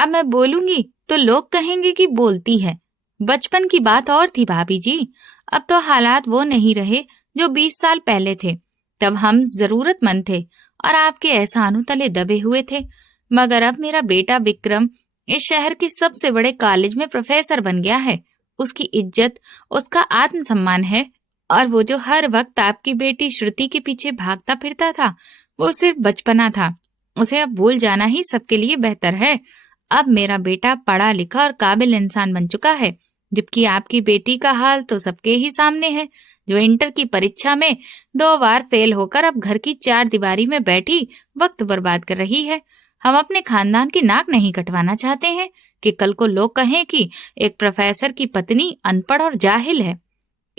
अब मैं बोलूंगी तो लोग कहेंगे कि बोलती है। बचपन की बात और थी भाभी जी। अब तो हालात वो नहीं रहे जो 20 साल पहले थे। तब हम जरूरतमंद थे और आपके एहसानों तले दबे हुए थे। मगर अब मेरा बेटा विक्रम इस शहर के सबसे बड़े कॉलेज में प्रोफेसर बन गया है। उसकी इज्जत, उसका आत्मसम्मान है। और वो जो हर वक्त आपकी बेटी श्रुति के पीछे भागता फिरता था, वो सिर्फ बचपना था। उसे अब भूल जाना ही सबके लिए बेहतर है। अब मेरा बेटा पढ़ा लिखा और काबिल इंसान बन चुका है, जबकि आपकी बेटी का हाल तो सबके ही सामने है, जो इंटर की परीक्षा में 2 बार फेल होकर अब घर की 4 दीवारी में बैठी वक्त बर्बाद कर रही है। हम अपने खानदान की नाक नहीं कटवाना चाहते हैं कि कल को लोग कहें कि एक प्रोफेसर की पत्नी अनपढ़ और जाहिल है।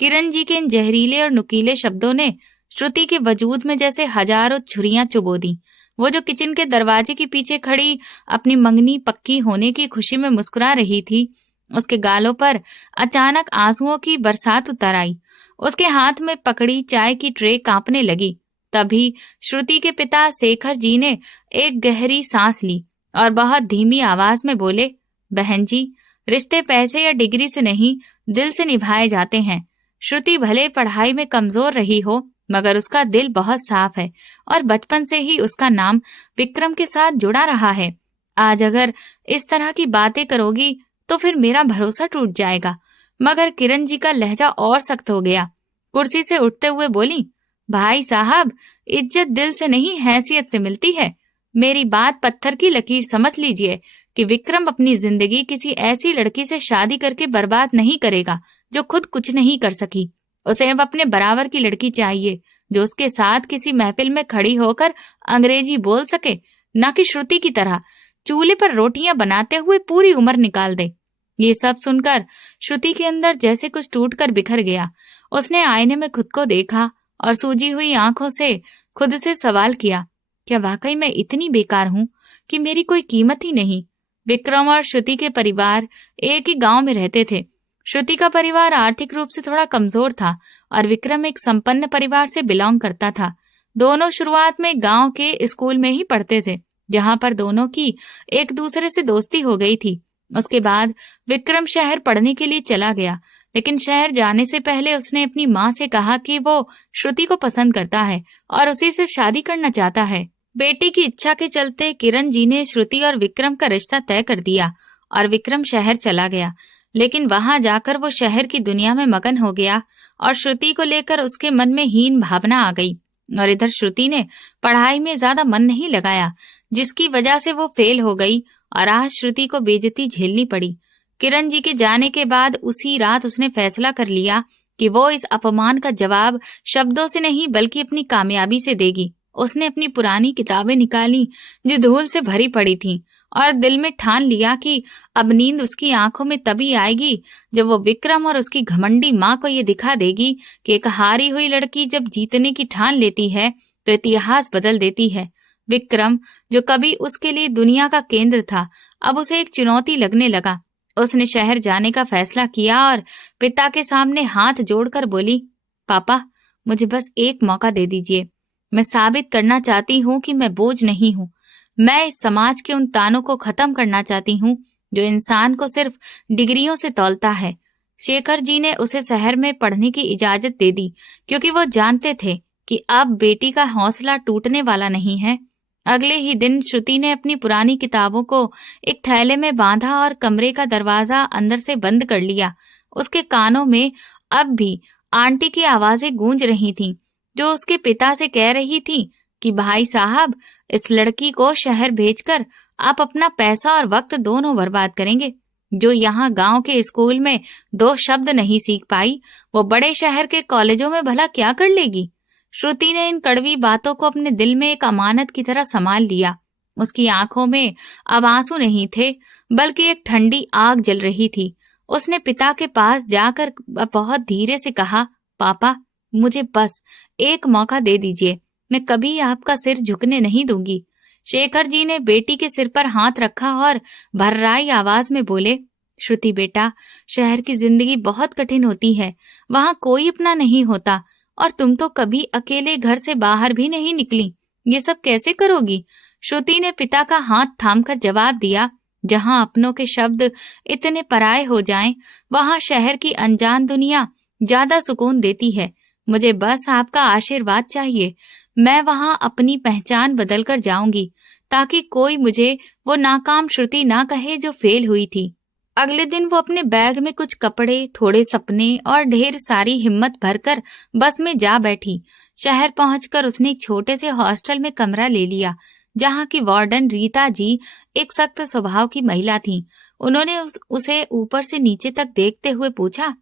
किरण जी के इन जहरीले और नुकीले शब्दों ने श्रुति के वजूद में जैसे हजारों छुरियां चुबो दी। वो जो किचन के दरवाजे के पीछे खड़ी अपनी मंगनी पक्की होने की खुशी में मुस्कुरा रही थी, उसके गालों पर अचानक आंसुओं की बरसात उतर आई। उसके हाथ में पकड़ी चाय की ट्रे कांपने लगी। तभी श्रुति के पिता शेखर जी ने एक गहरी सांस ली और बहुत धीमी आवाज में बोले, बहन जी, रिश्ते पैसे या डिग्री से नहीं, दिल से निभाए जाते हैं। श्रुति भले पढ़ाई में कमजोर रही हो, मगर उसका दिल बहुत साफ है और बचपन से ही उसका नाम विक्रम के साथ जुड़ा रहा है। आज अगर इस तरह की बातें करोगी तो फिर मेरा भरोसा टूट जाएगा। मगर किरण जी का लहजा और सख्त हो गया। कुर्सी से उठते हुए बोली, भाई साहब, इज्जत दिल से नहीं हैसियत से मिलती है। मेरी बात पत्थर की लकीर समझ लीजिए कि विक्रम अपनी जिंदगी किसी ऐसी लड़की से शादी करके बर्बाद नहीं करेगा जो खुद कुछ नहीं कर सकी। उसे अब अपने बराबर की लड़की चाहिए, जो उसके साथ किसी महफिल में खड़ी होकर अंग्रेजी बोल सके, न कि श्रुति की तरह चूल्हे पर रोटियां बनाते हुए पूरी उम्र निकाल दे। ये सब सुनकर श्रुति के अंदर जैसे कुछ टूटकर बिखर गया। उसने आईने में खुद को देखा और सूजी हुई आंखों से खुद से सवाल किया, क्या वाकई मैं इतनी बेकार हूँ कि मेरी कोई कीमत ही नहीं? विक्रम और श्रुति के परिवार एक ही गांव में रहते थे। श्रुति का परिवार आर्थिक रूप से थोड़ा कमजोर था और विक्रम एक संपन्न परिवार से बिलोंग करता था। दोनों शुरुआत में गांव के स्कूल में ही पढ़ते थे, जहां पर दोनों की एक दूसरे से दोस्ती हो गई थी। उसके बाद विक्रम शहर पढ़ने के लिए चला गया, लेकिन शहर जाने से पहले उसने अपनी माँ से कहा कि वो श्रुति को पसंद करता है और उसी से शादी करना चाहता है। बेटी की इच्छा के चलते किरण जी ने श्रुति और विक्रम का रिश्ता तय कर दिया और विक्रम शहर चला गया। लेकिन वहां जाकर वो शहर की दुनिया में मगन हो गया और श्रुति को लेकर उसके मन में हीन भावना आ गई। और इधर श्रुति ने पढ़ाई में ज्यादा मन नहीं लगाया, जिसकी वजह से वो फेल हो गई और आज श्रुति को बेइज्जती झेलनी पड़ी। किरण जी के जाने के बाद उसी रात उसने फैसला कर लिया कि वो इस अपमान का जवाब शब्दों से नहीं बल्कि अपनी कामयाबी से देगी। उसने अपनी पुरानी किताबें निकाली जो धूल से भरी पड़ी थीं और दिल में ठान लिया कि अब नींद उसकी आंखों में तभी आएगी जब वो विक्रम और उसकी घमंडी माँ को ये दिखा देगी कि एक हारी हुई लड़की जब जीतने की ठान लेती है तो इतिहास बदल देती है। विक्रम, जो कभी उसके लिए दुनिया का केंद्र था, अब उसे एक चुनौती लगने लगा। उसने शहर जाने का फैसला किया और पिता के सामने हाथ जोड़कर बोली, पापा, मुझे बस एक मौका दे दीजिए। मैं साबित करना चाहती हूँ कि मैं बोझ नहीं हूँ। मैं इस समाज के उन तानों को खत्म करना चाहती हूँ जो इंसान को सिर्फ डिग्रियों से तौलता है। शेखर जी ने उसे शहर में पढ़ने की इजाजत दे दी, क्योंकि वो जानते थे कि अब बेटी का हौसला टूटने वाला नहीं है। अगले ही दिन श्रुति ने अपनी पुरानी किताबों को एक थैले में बांधा और कमरे का दरवाजा अंदर से बंद कर लिया। उसके कानों में अब भी आंटी की आवाजें गूंज रही थीं, जो उसके पिता से कह रही थी कि भाई साहब, इस लड़की को शहर भेजकर आप अपना पैसा और वक्त दोनों बर्बाद करेंगे। जो यहाँ गांव के स्कूल में 2 शब्द नहीं सीख पाई, वो बड़े शहर के कॉलेजों में भला क्या कर लेगी? श्रुति ने इन कड़वी बातों को अपने दिल में एक अमानत की तरह संभाल लिया। उसकी आंखों में अब आंसू नहीं थे, बल्कि एक ठंडी आग जल रही थी। उसने पिता के पास जाकर बहुत धीरे से कहा, पापा, मुझे बस एक मौका दे दीजिए। मैं कभी आपका सिर झुकने नहीं दूंगी। शेखर जी ने बेटी के सिर पर हाथ रखा और भर्राई आवाज में बोले, श्रुति बेटा, शहर की जिंदगी बहुत कठिन होती है। वहाँ कोई अपना नहीं होता और तुम तो कभी अकेले घर से बाहर भी नहीं निकली। ये सब कैसे करोगी? श्रुति ने पिता का हाथ थामकर जवाब दिया, जहां अपनों के शब्द इतने पराये हो जाएं, वहां शहर की अनजान दुनिया ज्यादा सुकून देती है। मुझे बस आपका आशीर्वाद चाहिए। मैं वहां अपनी पहचान बदलकर जाऊंगी, ताकि कोई मुझे वो नाकाम श्रुति ना कहे जो फेल हुई थी। अगले दिन वो अपने बैग में कुछ कपड़े, थोड़े सपने और ढेर सारी हिम्मत भरकर बस में जा बैठी। शहर पहुंचकर उसने एक छोटे से हॉस्टल में कमरा ले लिया, जहां की वार्डन रीता जी एक सख्त स्वभाव की महिला थीं। उन्होंने उसे ऊपर से नीचे तक देखते हुए पूछा,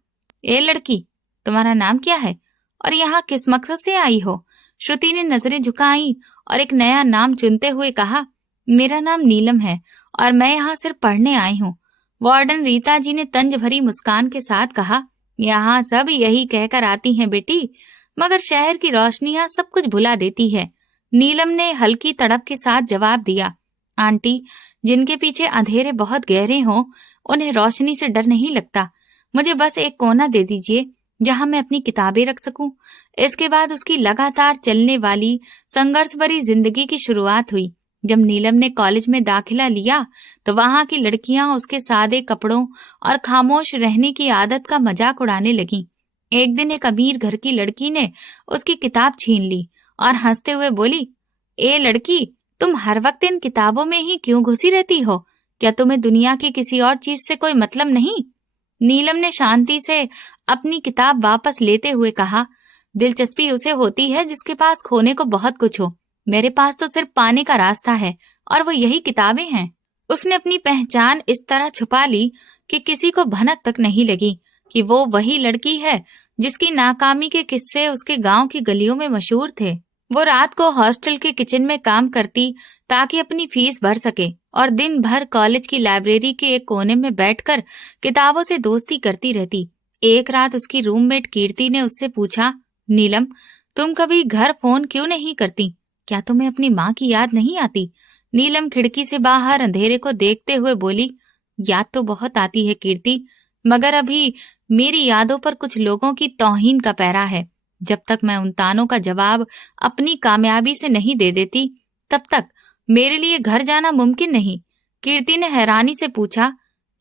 ए लड़की, तुम्हारा नाम क्या है और यहाँ किस मकसद से आई हो? श्रुति ने नजरें झुकाई और एक नया नाम चुनते हुए कहा, मेरा नाम नीलम है और मैं यहाँ सिर्फ पढ़ने आई हूँ। वार्डन रीता जी ने तंज भरी मुस्कान के साथ कहा, यहाँ सब यही कहकर आती हैं बेटी, मगर शहर की रोशनियां सब कुछ भुला देती है। नीलम ने हल्की तड़प के साथ जवाब दिया, आंटी, जिनके पीछे अंधेरे बहुत गहरे हों, उन्हें रोशनी से डर नहीं लगता। मुझे बस एक कोना दे दीजिए जहां मैं अपनी किताबें रख सकूं। इसके बाद उसकी लगातार चलने वाली संघर्ष भरी जिंदगी की शुरुआत हुई। जब नीलम ने कॉलेज में दाखिला लिया तो वहां की लड़कियां उसके सादे कपड़ों और खामोश रहने की आदत का मजाक उड़ाने लगीं। एक दिन एक अमीर घर की लड़की ने उसकी किताब छीन ली और हंसते हुए बोली, ए लड़की, तुम हर वक्त इन किताबों में ही क्यों घुसी रहती हो? क्या तुम्हें दुनिया की किसी और चीज से कोई मतलब नहीं? नीलम ने शांति से अपनी किताब वापस लेते हुए कहा, दिलचस्पी उसे होती है जिसके पास खोने को बहुत कुछ हो। मेरे पास तो सिर्फ पाने का रास्ता है और वो यही किताबें हैं। उसने अपनी पहचान इस तरह छुपा ली कि किसी को भनक तक नहीं लगी कि वो वही लड़की है जिसकी नाकामी के किस्से उसके गांव की गलियों में मशहूर थे। वो रात को हॉस्टल के किचन में काम करती ताकि अपनी फीस भर सके और दिन भर कॉलेज की लाइब्रेरी के एक कोने में बैठकर किताबों से दोस्ती करती रहती। एक रात उसकी रूममेट कीर्ति ने उससे पूछा, नीलम, तुम कभी घर फोन क्यों नहीं करती? क्या तुम्हें अपनी माँ की याद नहीं आती? नीलम खिड़की से बाहर अंधेरे को देखते हुए बोली, याद तो बहुत आती है कीर्ति, मगर अभी मेरी यादों पर कुछ लोगों की तौहीन का पहरा है। जब तक मैं उन तानों का जवाब अपनी कामयाबी से नहीं दे देती, तब तक मेरे लिए घर जाना मुमकिन नहीं। कीर्ति ने हैरानी से पूछा,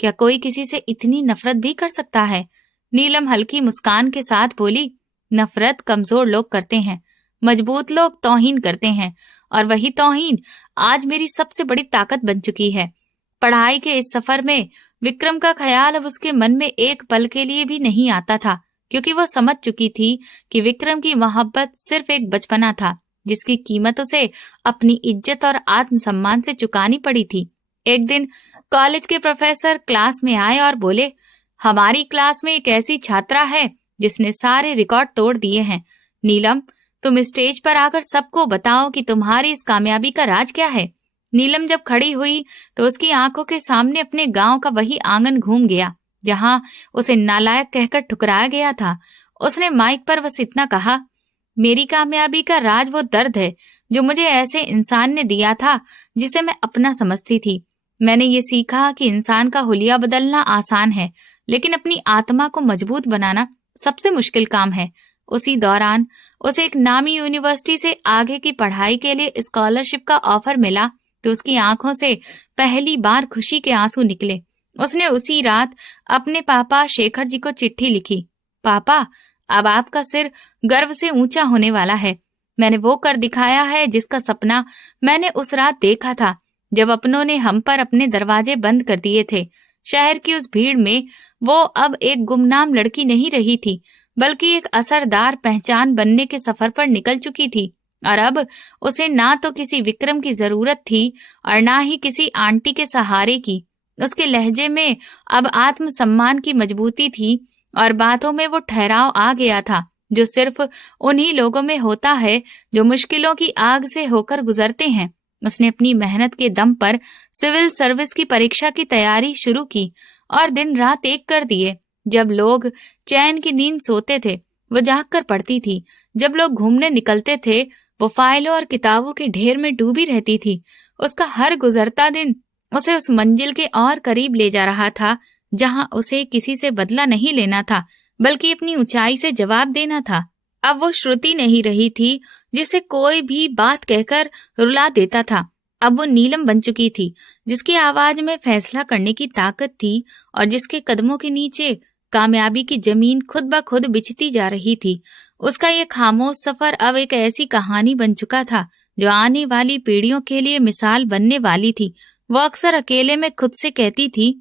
क्या कोई किसी से इतनी नफरत भी कर सकता है? नीलम हल्की मुस्कान के साथ बोली, नफरत कमजोर लोग करते हैं, मजबूत लोग तौहीन करते हैं, और वही तौहीन आज मेरी सबसे बड़ी ताकत बन चुकी है। पढ़ाई के इस सफर में विक्रम का ख्याल अब उसके मन में एक पल के लिए भी नहीं आता था, क्योंकि वो समझ चुकी थी कि विक्रम की मोहब्बत सिर्फ एक बचपना था जिसकी कीमत उसे अपनी इज्जत और आत्मसम्मान से चुकानी पड़ी थी। एक दिन कॉलेज के प्रोफेसर क्लास में आए और बोले, हमारी क्लास में एक ऐसी छात्रा है जिसने सारे रिकॉर्ड तोड़ दिए हैं। नीलम, तुम स्टेज पर आकर सबको बताओ कि तुम्हारी इस कामयाबी का राज क्या है। नीलम जब खड़ी हुई तो उसकी आंखों के सामने अपने गांव का वही आंगन घूम गया जहां उसे नालायक कहकर ठुकराया गया था। उसने माइक पर बस इतना कहा, मेरी कामयाबी का राज वो दर्द है जो मुझे ऐसे इंसान ने दिया था जिसे मैं अपना समझती थी। मैंने ये सीखा कि इंसान का हुलिया बदलना आसान है, लेकिन अपनी आत्मा को मजबूत बनाना सबसे मुश्किल काम है। उसी दौरान उसे एक नामी यूनिवर्सिटी से आगे की पढ़ाई के लिए स्कॉलरशिप का ऑफर मिला तो उसकी आंखों से पहली बार खुशी के आंसू निकले। उसने उसी रात अपने पापा शेखर जी को चिट्ठी लिखी, पापा, अब आपका सिर गर्व से ऊंचा होने वाला है। मैंने वो कर दिखाया है जिसका सपना मैंने उस रात देखा था जब अपनों ने हम पर अपने दरवाजे बंद कर दिए थे। शहर की उस भीड़ में वो अब एक गुमनाम लड़की नहीं रही थी, बल्कि एक असरदार पहचान बनने के सफर पर निकल चुकी थी। और अब उसे ना तो किसी विक्रम की जरूरत थी और ना ही किसी आंटी के सहारे की। उसके लहजे में अब आत्मसम्मान की मजबूती थी और बातों में वो ठहराव आ गया था जो सिर्फ उन्हीं लोगों में होता है जो मुश्किलों की आग से होकर गुजरते हैं। उसने अपनी मेहनत के दम पर सिविल सर्विस की परीक्षा की तैयारी शुरू की और दिन रात एक कर दिए। जब लोग चैन की नींद सोते थे वो जाग कर पढ़ती थी। जब लोग घूमने निकलते थे वो फाइलों और किताबों के ढेर में डूबी रहती थी। उसका हर गुजरता दिन उसे उस मंजिल के और करीब ले जा रहा था जहां उसे किसी से बदला नहीं लेना था, बल्कि अपनी ऊंचाई से जवाब देना था। अब वो श्रुति नहीं रही थी जिसे कोई भी बात कहकर रुला देता था। अब वो नीलम बन चुकी थी, जिसकी आवाज में फैसला करने की ताकत थी और जिसके कदमों के नीचे कामयाबी की जमीन खुद ब खुद बिछती जा रही थी। उसका ये खामोश सफर अब एक ऐसी कहानी बन चुका था जो आने वाली पीढ़ियों के लिए मिसाल बनने वाली थी। वो अक्सर अकेले में खुद से कहती थी,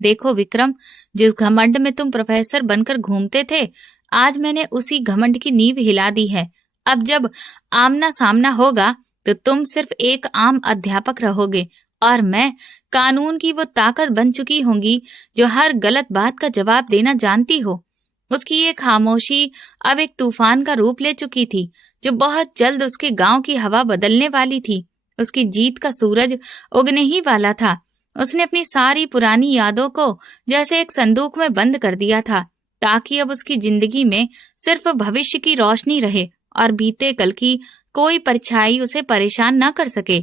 देखो विक्रम, जिस घमंड में तुम प्रोफेसर बनकर घूमते थे, आज मैंने उसी घमंड की नींव हिला दी है। अब जब आमना सामना होगा तो तुम सिर्फ एक आम अध्यापक रहोगे और मैं कानून की वो ताकत बन चुकी होंगी जो हर गलत बात का जवाब देना जानती हो। उसकी ये खामोशी अब एक तूफान का रूप ले चुकी थी जो बहुत जल्द उसके गांव की हवा बदलने वाली थी। उसकी जीत का सूरज उगने ही वाला था। उसने अपनी सारी पुरानी यादों को जैसे एक संदूक में बंद कर दिया था, ताकि अब उसकी जिंदगी में सिर्फ भविष्य की रोशनी रहे और बीते कल की कोई परछाई उसे परेशान न कर सके।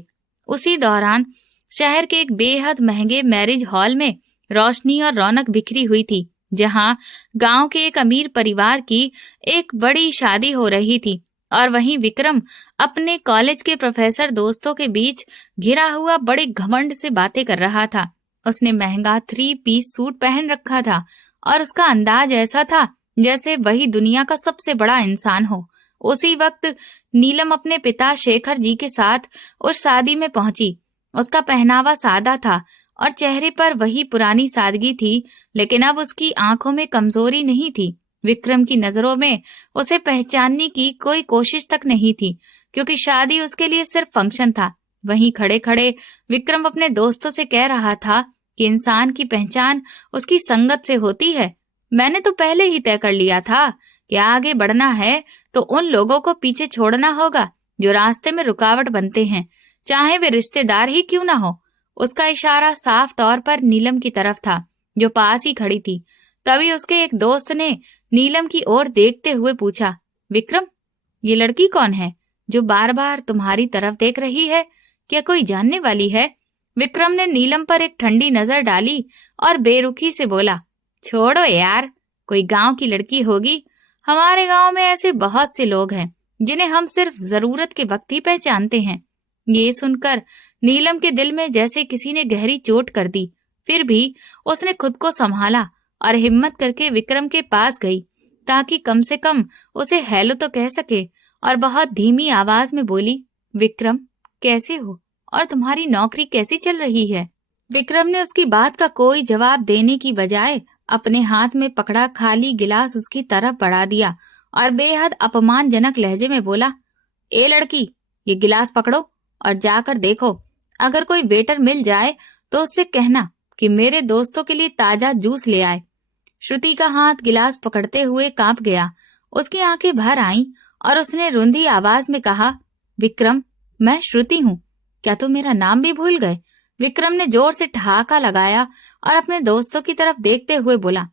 उसी दौरान शहर के एक बेहद महंगे मैरिज हॉल में रोशनी और रौनक बिखरी हुई थी, जहां गांव के एक अमीर परिवार की एक बड़ी शादी हो रही थी और वहीं विक्रम अपने कॉलेज के प्रोफेसर दोस्तों के बीच घिरा हुआ बड़े घमंड से बातें कर रहा था। उसने महंगा 3 पीस सूट पहन रखा था और उसका अंदाज ऐसा था जैसे वही दुनिया का सबसे बड़ा इंसान हो। उसी वक्त नीलम अपने पिता शेखर जी के साथ उस शादी में पहुंची। उसका पहनावा सादा था और चेहरे पर वही पुरानी सादगी थी, लेकिन अब उसकी आंखों में कमजोरी नहीं थी। विक्रम की नजरों में उसे पहचानने की कोई कोशिश तक नहीं थी, क्योंकि शादी उसके लिए सिर्फ फंक्शन था। वहीं खड़े खड़े विक्रम अपने दोस्तों से कह रहा था कि इंसान की पहचान उसकी संगत से होती है। मैंने तो पहले ही तय कर लिया था कि आगे बढ़ना है तो उन लोगों को पीछे छोड़ना होगा जो रास्ते में रुकावट बनते हैं, चाहे वे रिश्तेदार ही क्यों ना हो। उसका इशारा साफ तौर पर नीलम की तरफ था, जो पास ही खड़ी थी। तभी उसके एक दोस्त ने नीलम की ओर देखते हुए पूछा, विक्रम, ये लड़की कौन है जो बार बार तुम्हारी तरफ देख रही है? क्या कोई जानने वाली है? विक्रम ने नीलम पर एक ठंडी नजर डाली और बेरुखी से बोला, छोड़ो यार, कोई गांव की लड़की होगी। हमारे गांव में ऐसे बहुत से लोग हैं जिन्हें हम सिर्फ जरूरत के वक्त ही पहचानते हैं। ये सुनकर नीलम के दिल में जैसे किसी ने गहरी चोट कर दी। फिर भी उसने खुद को संभाला और हिम्मत करके विक्रम के पास गई, ताकि कम से कम उसे हेलो तो कह सके, और बहुत धीमी आवाज में बोली, विक्रम, कैसे हो और तुम्हारी नौकरी कैसी चल रही है? विक्रम ने उसकी बात का कोई जवाब देने की बजाय अपने हाथ में पकड़ा खाली गिलास उसकी तरफ बढ़ा दिया और बेहद अपमानजनक लहजे में बोला, ए लड़की, ये गिलास पकड़ो और जाकर देखो, अगर कोई वेटर मिल जाए तो उससे कहना कि मेरे दोस्तों के लिए ताजा जूस ले आए। श्रुति का हाथ गिलास पकड़ते हुए कांप गया। उसकी आंखें भर आईं और उसने रुंधी आवाज में कहा, विक्रम, मैं श्रुति हूँ। क्या तुम मेरा नाम भी भूल गए? विक्रम ने जोर से ठहाका लगाया और अपने दोस्तों की तरफ देखते हुए बोला,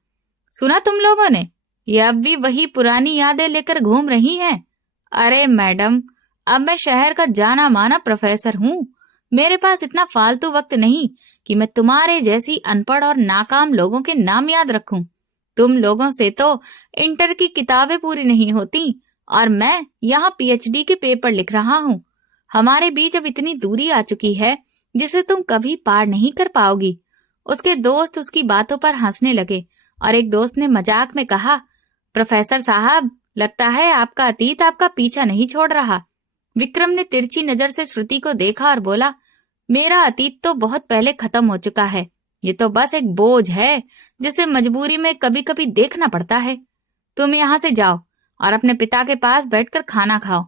सुना तुम लोगों ने? ये अब भी वही पुरानी यादें लेकर घूम रही हैं। अरे मैडम, अब मैं शहर का जाना माना प्रोफेसर हूँ। मेरे पास इतना फालतू वक्त नहीं कि मैं तुम्हारे जैसी अनपढ़ और नाकाम लोगों के नाम याद रखूं। तुम लोगों से तो इंटर की किताबें पूरी नहीं होती और मैं यहाँ पीएचडी के पेपर लिख रहा हूँ। हमारे बीच अब इतनी दूरी आ चुकी है जिसे तुम कभी पार नहीं कर पाओगी। उसके दोस्त उसकी बातों पर हंसने लगे और एक दोस्त ने मजाक में कहा, प्रोफेसर साहब, लगता है आपका अतीत आपका पीछा नहीं छोड़ रहा। विक्रम ने तिरछी नजर से श्रुति को देखा और बोला, मेरा अतीत तो बहुत पहले खत्म हो चुका है। ये तो बस एक बोझ है जिसे मजबूरी में कभी कभी देखना पड़ता है। तुम यहाँ से जाओ और अपने पिता के पास बैठकर खाना खाओ।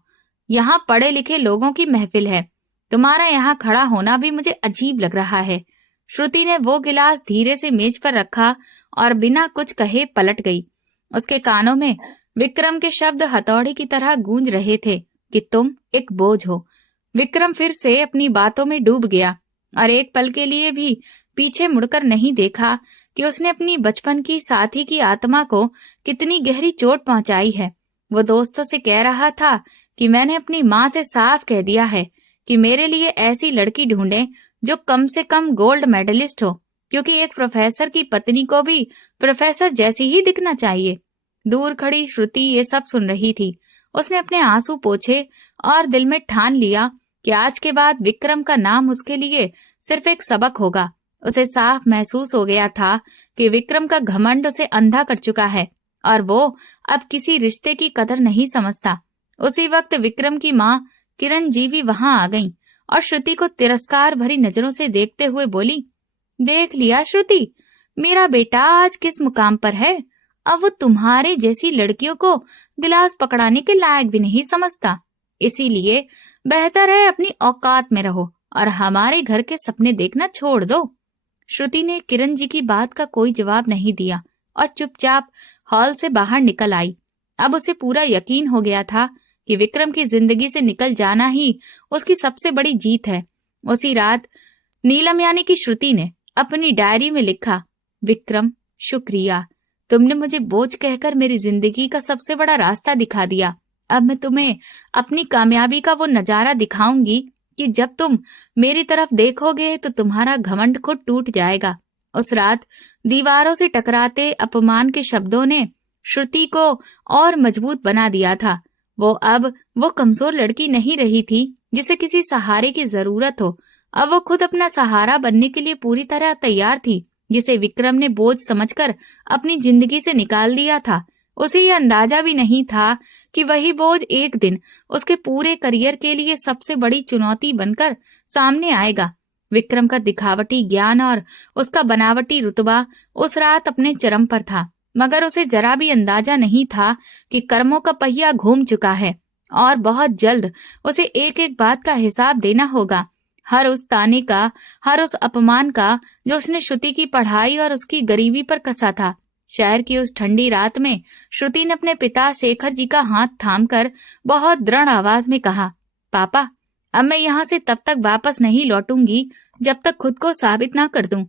यहाँ पढ़े लिखे लोगों की महफिल है। तुम्हारा यहाँ खड़ा होना भी मुझे अजीब लग रहा है। श्रुति ने वो गिलास धीरे से मेज पर रखा और बिना कुछ कहे पलट गई। उसके कानों में विक्रम के शब्द हथौड़े की तरह गूंज रहे थे कि तुम एक बोझ हो। विक्रम फिर से अपनी बातों में डूब गया और एक पल के लिए भी पीछे मुड़कर नहीं देखा कि उसने अपनी बचपन की साथी की आत्मा को कितनी गहरी चोट पहुंचाई है। वो दोस्तों से कह रहा था कि मैंने अपनी माँ से साफ कह दिया है कि मेरे लिए ऐसी लड़की ढूंढें जो कम से कम गोल्ड मेडलिस्ट हो, क्योंकि एक प्रोफेसर की पत्नी को भी प्रोफेसर जैसी ही दिखना चाहिए। दूर खड़ी श्रुति ये सब सुन रही थी। उसने अपने आंसू पोंछे और दिल में ठान लिया कि आज के बाद विक्रम का नाम उसके लिए सिर्फ एक सबक होगा। उसे साफ महसूस हो गया था कि विक्रम का घमंड उसे अंधा कर चुका है और वो अब किसी रिश्ते की कदर नहीं समझता। उसी वक्त विक्रम की माँ किरण जी भी वहां आ गईं और श्रुति को तिरस्कार भरी नजरों से देखते हुए बोली, देख लिया श्रुति, मेरा बेटा आज किस मुकाम पर है। अब वो तुम्हारे जैसी लड़कियों को गिलास पकड़ाने के लायक भी नहीं समझता। इसीलिए बेहतर है अपनी औकात में रहो और हमारे घर के सपने देखना छोड़ दो। श्रुति ने किरण जी की बात का कोई जवाब नहीं दिया और चुपचाप हॉल से बाहर निकल आई। अब उसे पूरा यकीन हो गया था कि विक्रम की जिंदगी से निकल जाना ही उसकी सबसे बड़ी जीत है। उसी रात नीलम यानी कि श्रुति ने अपनी डायरी में लिखा, विक्रम शुक्रिया, तुमने मुझे बोझ कहकर मेरी जिंदगी का सबसे बड़ा रास्ता दिखा दिया। अब मैं तुम्हें अपनी कामयाबी का वो नजारा दिखाऊंगी कि जब तुम मेरी तरफ देखोगे तो तुम्हारा घमंड खुद टूट जाएगा। उस रात दीवारों से टकराते अपमान के शब्दों ने श्रुति को और मजबूत बना दिया था। वो कमजोर लड़की नहीं रही थी जिसे किसी सहारे की जरूरत हो। अब वो खुद अपना सहारा बनने के लिए पूरी तरह तैयार थी, जिसे विक्रम ने बोझ समझकर अपनी जिंदगी से निकाल दिया था। उसे ये अंदाजा भी नहीं था कि वही बोझ एक दिन उसके पूरे करियर के लिए सबसे बड़ी चुनौती बनकर सामने आएगा। विक्रम का दिखावटी ज्ञान और उसका बनावटी रुतबा उस रात अपने चरम पर था, मगर उसे जरा भी अंदाजा नहीं था कि कर्मों का पहिया घूम चुका है और बहुत जल्द उसे एक एक बात का हिसाब देना होगा। हर उस ताने का, हर उस अपमान का जो उसने श्रुति की पढ़ाई और उसकी गरीबी पर कसा था। शहर की उस ठंडी रात में श्रुति ने अपने पिता शेखर जी का हाथ थामकर बहुत दृढ़ आवाज में कहा, पापा, अब मैं यहाँ से तब तक वापस नहीं लौटूंगी जब तक खुद को साबित ना कर दूं।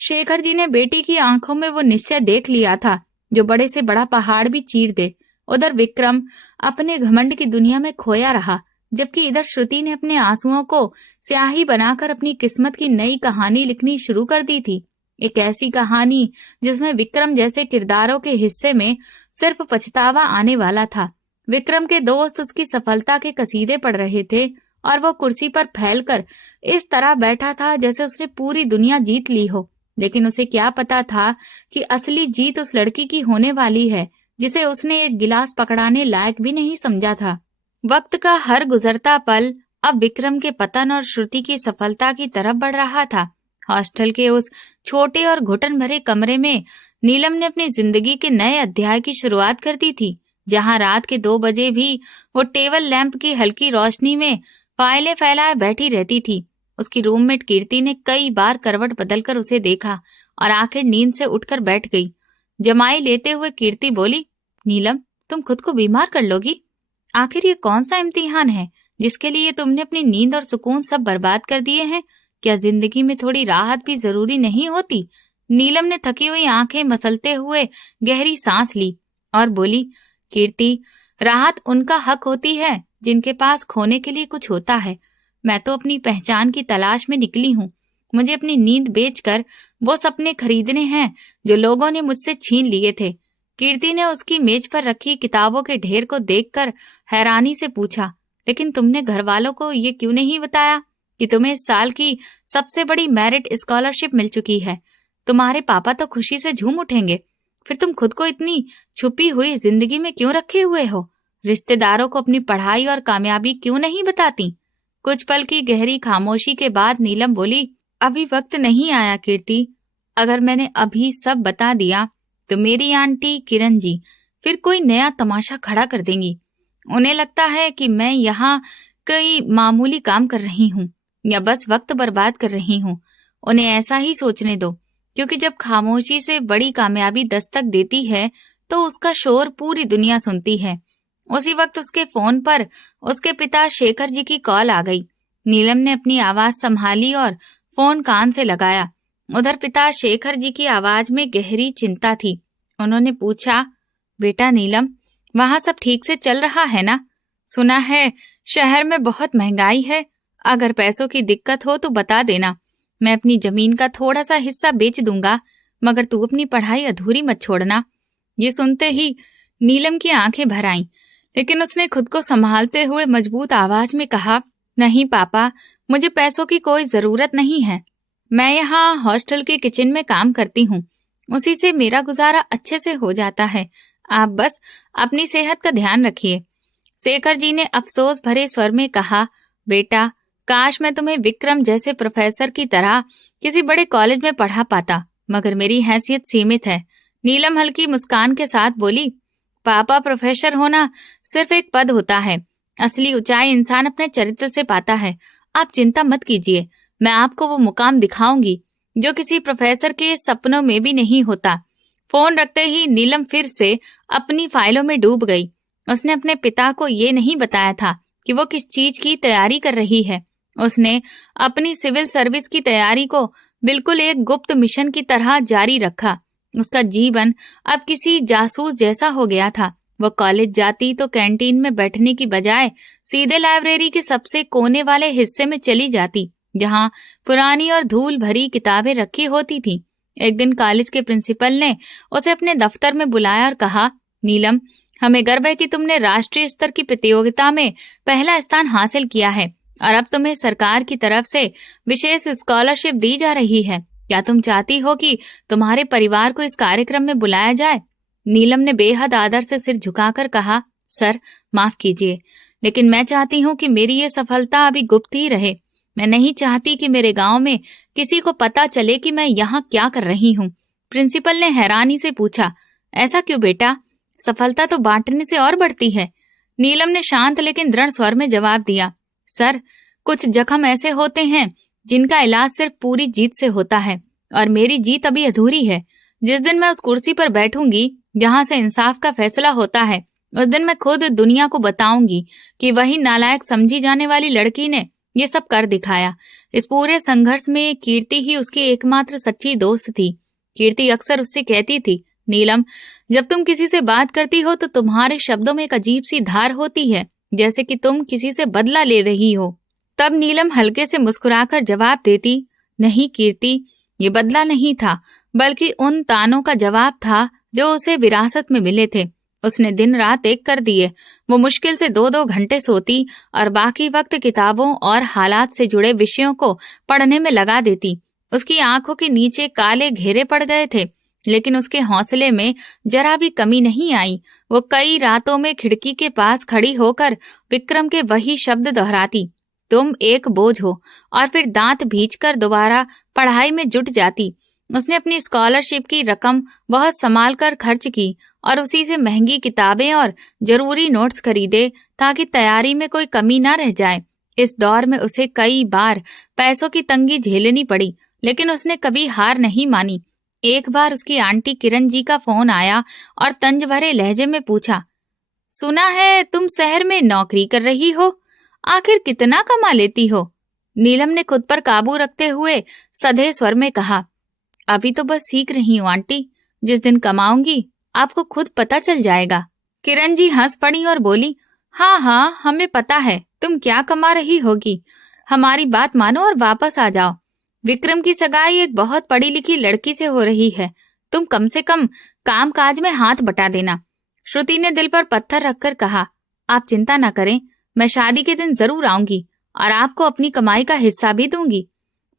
शेखर जी ने बेटी की आंखों में वो निश्चय देख लिया था जो बड़े से बड़ा पहाड़ भी चीर दे। उधर विक्रम अपने घमंड की दुनिया में खोया रहा, जबकि इधर श्रुति ने अपने आंसुओं को स्याही बनाकर अपनी किस्मत की नई कहानी लिखनी शुरू कर दी थी। एक ऐसी कहानी जिसमें विक्रम जैसे किरदारों के हिस्से में सिर्फ पछतावा आने वाला था। विक्रम के दोस्त उसकी सफलता के कसीदे पढ़ रहे थे और वो कुर्सी पर फैलकर इस तरह बैठा था जैसे उसने पूरी दुनिया जीत ली हो। लेकिन उसे क्या पता था कि असली जीत उस लड़की की होने वाली है जिसे उसने एक गिलास पकड़ाने लायक भी नहीं समझा था। वक्त का हर गुजरता पल अब विक्रम के पतन और श्रुति की सफलता की तरफ बढ़ रहा था। हॉस्टल के उस छोटे और घुटन भरे कमरे में नीलम ने अपनी जिंदगी के नए अध्याय की शुरुआत कर दी थी, जहां रात के 2 बजे भी वो टेबल लैंप की हल्की रोशनी में फाइलें फैलाए बैठी रहती थी। उसकी रूममेट कीर्ति ने कई बार करवट बदलकर उसे देखा और आखिर नींद से उठकर बैठ गई। जमाई लेते हुए कीर्ति बोली, नीलम, तुम खुद को बीमार कर लोगी। आखिर ये कौन सा इम्तिहान है जिसके लिए तुमने अपनी नींद और सुकून सब बर्बाद कर दिए हैं? क्या जिंदगी में थोड़ी राहत भी जरूरी नहीं होती? नीलम ने थकी हुई आंखें मसलते हुए गहरी सांस ली और बोली, कीर्ति, राहत उनका हक होती है जिनके पास खोने के लिए कुछ होता है। मैं तो अपनी पहचान की तलाश में निकली हूँ। मुझे अपनी नींद बेचकर वो सपने खरीदने हैं जो लोगों ने मुझसे छीन लिए थे। कीर्ति ने उसकी मेज पर रखी किताबों के ढेर को देखकर हैरानी से पूछा, लेकिन तुमने घर वालों को ये क्यों नहीं बताया कि तुम्हें इस साल की सबसे बड़ी मेरिट स्कॉलरशिप मिल चुकी है? तुम्हारे पापा तो खुशी से झूम उठेंगे। फिर तुम खुद को इतनी छुपी हुई जिंदगी में क्यों रखे हुए हो? रिश्तेदारों को अपनी पढ़ाई और कामयाबी क्यों नहीं बताती? कुछ पल की गहरी खामोशी के बाद नीलम बोली, अभी वक्त नहीं आया कीर्ति। अगर मैंने अभी सब बता दिया तो मेरी आंटी किरण जी फिर कोई नया तमाशा खड़ा कर देंगी। उन्हें लगता है कि मैं यहाँ कोई मामूली काम कर रही हूँ या बस वक्त बर्बाद कर रही हूँ। उन्हें ऐसा ही सोचने दो, क्योंकि जब खामोशी से बड़ी कामयाबी दस्तक देती है तो उसका शोर पूरी दुनिया सुनती है। उसी वक्त उसके फोन पर उसके पिता शेखर जी की कॉल आ गई। नीलम ने अपनी आवाज संभाली और फोन कान से लगाया। उधर पिता शेखर जी की आवाज में गहरी चिंता थी। उन्होंने पूछा, बेटा नीलम, वहां सब ठीक से चल रहा है ना? सुना है शहर में बहुत महंगाई है। अगर पैसों की दिक्कत हो तो बता देना, मैं अपनी जमीन का थोड़ा सा हिस्सा बेच दूंगा, मगर तू अपनी पढ़ाई अधूरी मत छोड़ना। ये सुनते ही नीलम की आंखें भर आईं, लेकिन उसने खुद को संभालते हुए मजबूत आवाज में कहा, नहीं पापा, मुझे पैसों की कोई जरूरत नहीं है। मैं यहाँ हॉस्टल के किचन में काम करती हूँ, उसी से मेरा गुजारा अच्छे से हो जाता है। आप बस अपनी सेहत का ध्यान रखिए। शेखर जी ने अफसोस भरे स्वर में कहा, बेटा, काश मैं तुम्हें विक्रम जैसे प्रोफेसर की तरह किसी बड़े कॉलेज में पढ़ा पाता, मगर मेरी हैसियत सीमित है। नीलम हल्की मुस्कान के साथ बोली, पापा, प्रोफेसर होना सिर्फ एक पद होता है, असली ऊंचाई इंसान अपने चरित्र से पाता है। आप चिंता मत कीजिए, मैं आपको वो मुकाम दिखाऊंगी जो किसी प्रोफेसर के सपनों में भी नहीं होता। फोन रखते ही नीलम फिर से अपनी फाइलों में डूब गई। उसने अपने पिता को ये नहीं बताया था कि वो किस चीज की तैयारी कर रही है। उसने अपनी सिविल सर्विस की तैयारी को बिल्कुल एक गुप्त मिशन की तरह जारी रखा। उसका जीवन अब किसी जासूस जैसा हो गया था। वो कॉलेज जाती तो कैंटीन में बैठने की बजाय सीधे लाइब्रेरी के सबसे कोने वाले हिस्से में चली जाती, जहां पुरानी और धूल भरी किताबें रखी होती थीं। एक दिन कॉलेज के प्रिंसिपल ने उसे अपने दफ्तर में बुलाया और कहा, नीलम, हमें गर्व है कि तुमने राष्ट्रीय स्तर की प्रतियोगिता में पहला स्थान हासिल किया है और अब तुम्हें सरकार की तरफ से विशेष स्कॉलरशिप दी जा रही है। क्या तुम चाहती हो कि तुम्हारे परिवार को इस कार्यक्रम में बुलाया जाए? नीलम ने बेहद आदर से सिर झुकाकर कहा, सर, माफ कीजिए, लेकिन मैं चाहती हूँ कि मेरी ये सफलता अभी गुप्त ही रहे। मैं नहीं चाहती कि मेरे गांव में किसी को पता चले कि मैं यहाँ क्या कर रही हूँ। प्रिंसिपल ने हैरानी से पूछा, ऐसा क्यों बेटा? सफलता तो बांटने से और बढ़ती है। नीलम ने शांत लेकिन दृढ़ स्वर में जवाब दिया, सर, कुछ जख्म ऐसे होते हैं जिनका इलाज सिर्फ पूरी जीत से होता है, और मेरी जीत अभी अधूरी है। जिस दिन मैं उस कुर्सी पर बैठूंगी जहां से इंसाफ का फैसला होता है, उस दिन मैं खुद दुनिया को बताऊंगी कि वही नालायक समझी जाने वाली लड़की ने ये सब कर दिखाया। इस पूरे संघर्ष में कीर्ति ही उसकी एकमात्र सच्ची दोस्त थी। कीर्ति अक्सर उससे कहती थी, नीलम, जब तुम किसी से बात करती हो तो तुम्हारे शब्दों में एक अजीब सी धार होती है, जैसे कि तुम किसी से बदला ले रही हो। तब नीलम हल्के से मुस्कुराकर जवाब देती, नहीं कीर्ति, ये बदला नहीं था, बल्कि उन तानों का जवाब था जो उसे विरासत में मिले थे। उसने दिन रात एक कर दिए। वो मुश्किल से 2-2 घंटे सोती और बाकी वक्त किताबों और हालात से जुड़े विषयों को पढ़ने में लगा देती। उसकी आंखों के नीचे काले घेरे पड़ गए थे, लेकिन उसके हौसले में जरा भी कमी नहीं आई। वो कई रातों में खिड़की के पास खड़ी होकर विक्रम के वही शब्द दोहराती, तुम एक बोझ हो, और फिर दांत भींचकर दोबारा पढ़ाई में जुट जाती। उसने अपनी स्कॉलरशिप की रकम बहुत संभाल कर खर्च की और उसी से महंगी किताबें और जरूरी नोट्स खरीदे ताकि तैयारी में कोई कमी ना रह जाए। इस दौर में उसे कई बार पैसों की तंगी झेलनी पड़ी, लेकिन उसने कभी हार नहीं मानी। एक बार उसकी आंटी किरण जी का फोन आया और तंज भरे लहजे में पूछा, सुना है तुम शहर में नौकरी कर रही हो, आखिर कितना कमा लेती हो? नीलम ने खुद पर काबू रखते हुए सधे स्वर में कहा, अभी तो बस सीख रही हूँ आंटी, जिस दिन कमाऊंगी आपको खुद पता चल जाएगा। किरण जी हंस पड़ी और बोली, हाँ हाँ, हमें पता है तुम क्या कमा रही होगी। हमारी बात मानो और वापस आ जाओ। विक्रम की सगाई एक बहुत पढ़ी लिखी लड़की से हो रही है, तुम कम से कम काम काज में हाथ बटा देना। श्रुति ने दिल पर पत्थर रखकर कहा, आप चिंता न करें, मैं शादी के दिन जरूर आऊंगी और आपको अपनी कमाई का हिस्सा भी दूंगी।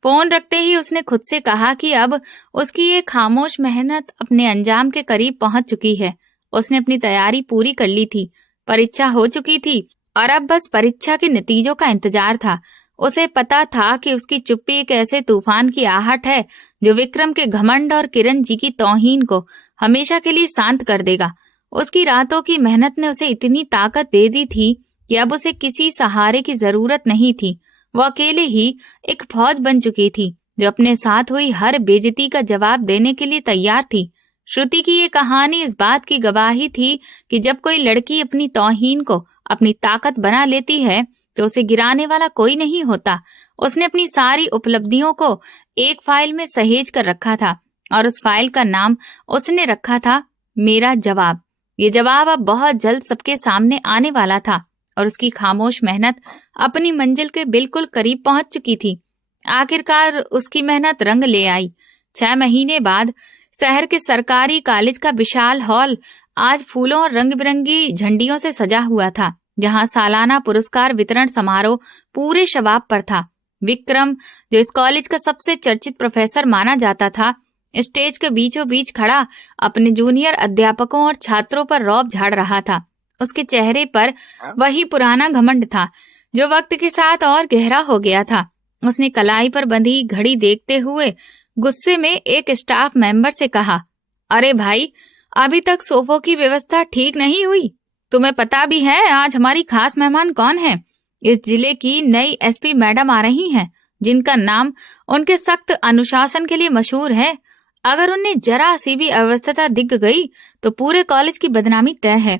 फोन रखते ही उसने खुद से कहा कि अब उसकी ये खामोश मेहनत अपने अंजाम के करीब पहुंच चुकी है। उसने अपनी तैयारी पूरी कर ली थी, परीक्षा हो चुकी थी और अब बस परीक्षा के नतीजों का इंतजार था। उसे पता था कि उसकी चुप्पी एक ऐसे तूफान की आहट है जो विक्रम के घमंड और किरण जी की तौहीन को हमेशा के लिए शांत कर देगा। उसकी रातों की मेहनत ने उसे इतनी ताकत दे दी थी कि अब उसे किसी सहारे की जरूरत नहीं थी। वो अकेले ही एक फौज बन चुकी थी जो अपने साथ हुई हर बेइज्जती का जवाब देने के लिए तैयार थी। श्रुति की ये कहानी इस बात की गवाही थी कि जब कोई लड़की अपनी तौहीन को अपनी ताकत बना लेती है तो उसे गिराने वाला कोई नहीं होता। उसने अपनी सारी उपलब्धियों को एक फाइल में सहेज कर रखा था और उस फाइल का नाम उसने रखा था मेरा जवाब। ये जवाब अब बहुत जल्द सबके सामने आने वाला था और उसकी खामोश मेहनत अपनी मंजिल के बिल्कुल करीब पहुंच चुकी थी। आखिरकार उसकी मेहनत रंग ले आई। 6 महीने बाद शहर के सरकारी कॉलेज का विशाल हॉल आज फूलों और रंग बिरंगी झंडियों से सजा हुआ था। जहां सालाना पुरस्कार वितरण समारोह पूरे शबाब पर था। विक्रम, जो इस कॉलेज का सबसे चर्चित प्रोफेसर माना जाता था, स्टेज के बीचों बीच खड़ा अपने जूनियर अध्यापकों और छात्रों पर रौब झाड़ रहा था। उसके चेहरे पर वही पुराना घमंड था जो वक्त के साथ और गहरा हो गया था। उसने कलाई पर बंधी घड़ी देखते हुए गुस्से में एक स्टाफ मेंबर से कहा, अरे भाई, अभी तक सोफों की व्यवस्था ठीक नहीं हुई। तुम्हें पता भी है आज हमारी खास मेहमान कौन है? इस जिले की नई एसपी मैडम आ रही हैं, जिनका नाम उनके सख्त अनुशासन के लिए मशहूर है। अगर उन्हें जरा सी भी अव्यवस्था दिख गई तो पूरे कॉलेज की बदनामी तय है।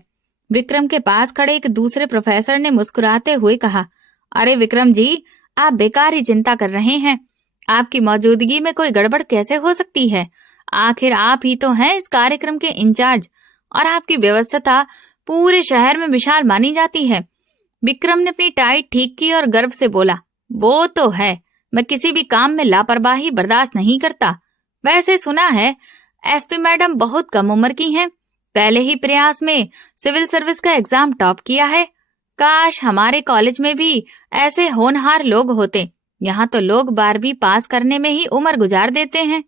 विक्रम के पास खड़े एक दूसरे प्रोफेसर ने मुस्कुराते हुए कहा, अरे विक्रम जी, आप बेकार ही चिंता कर रहे हैं। आपकी मौजूदगी में कोई गड़बड़ कैसे हो सकती है? आखिर आप ही तो हैं इस कार्यक्रम के इंचार्ज और आपकी व्यवस्था पूरे शहर में मिसाल मानी जाती है। विक्रम ने अपनी टाई ठीक की और गर्व से बोला, वो तो है, मैं किसी भी काम में लापरवाही बर्दाश्त नहीं करता। वैसे सुना है एसपी मैडम बहुत कम उम्र की हैं, पहले ही प्रयास में सिविल सर्विस का एग्जाम टॉप किया है। काश हमारे कॉलेज में भी ऐसे होनहार लोग होते। यहाँ तो लोग 12वीं पास करने में ही उम्र गुजार देते हैं।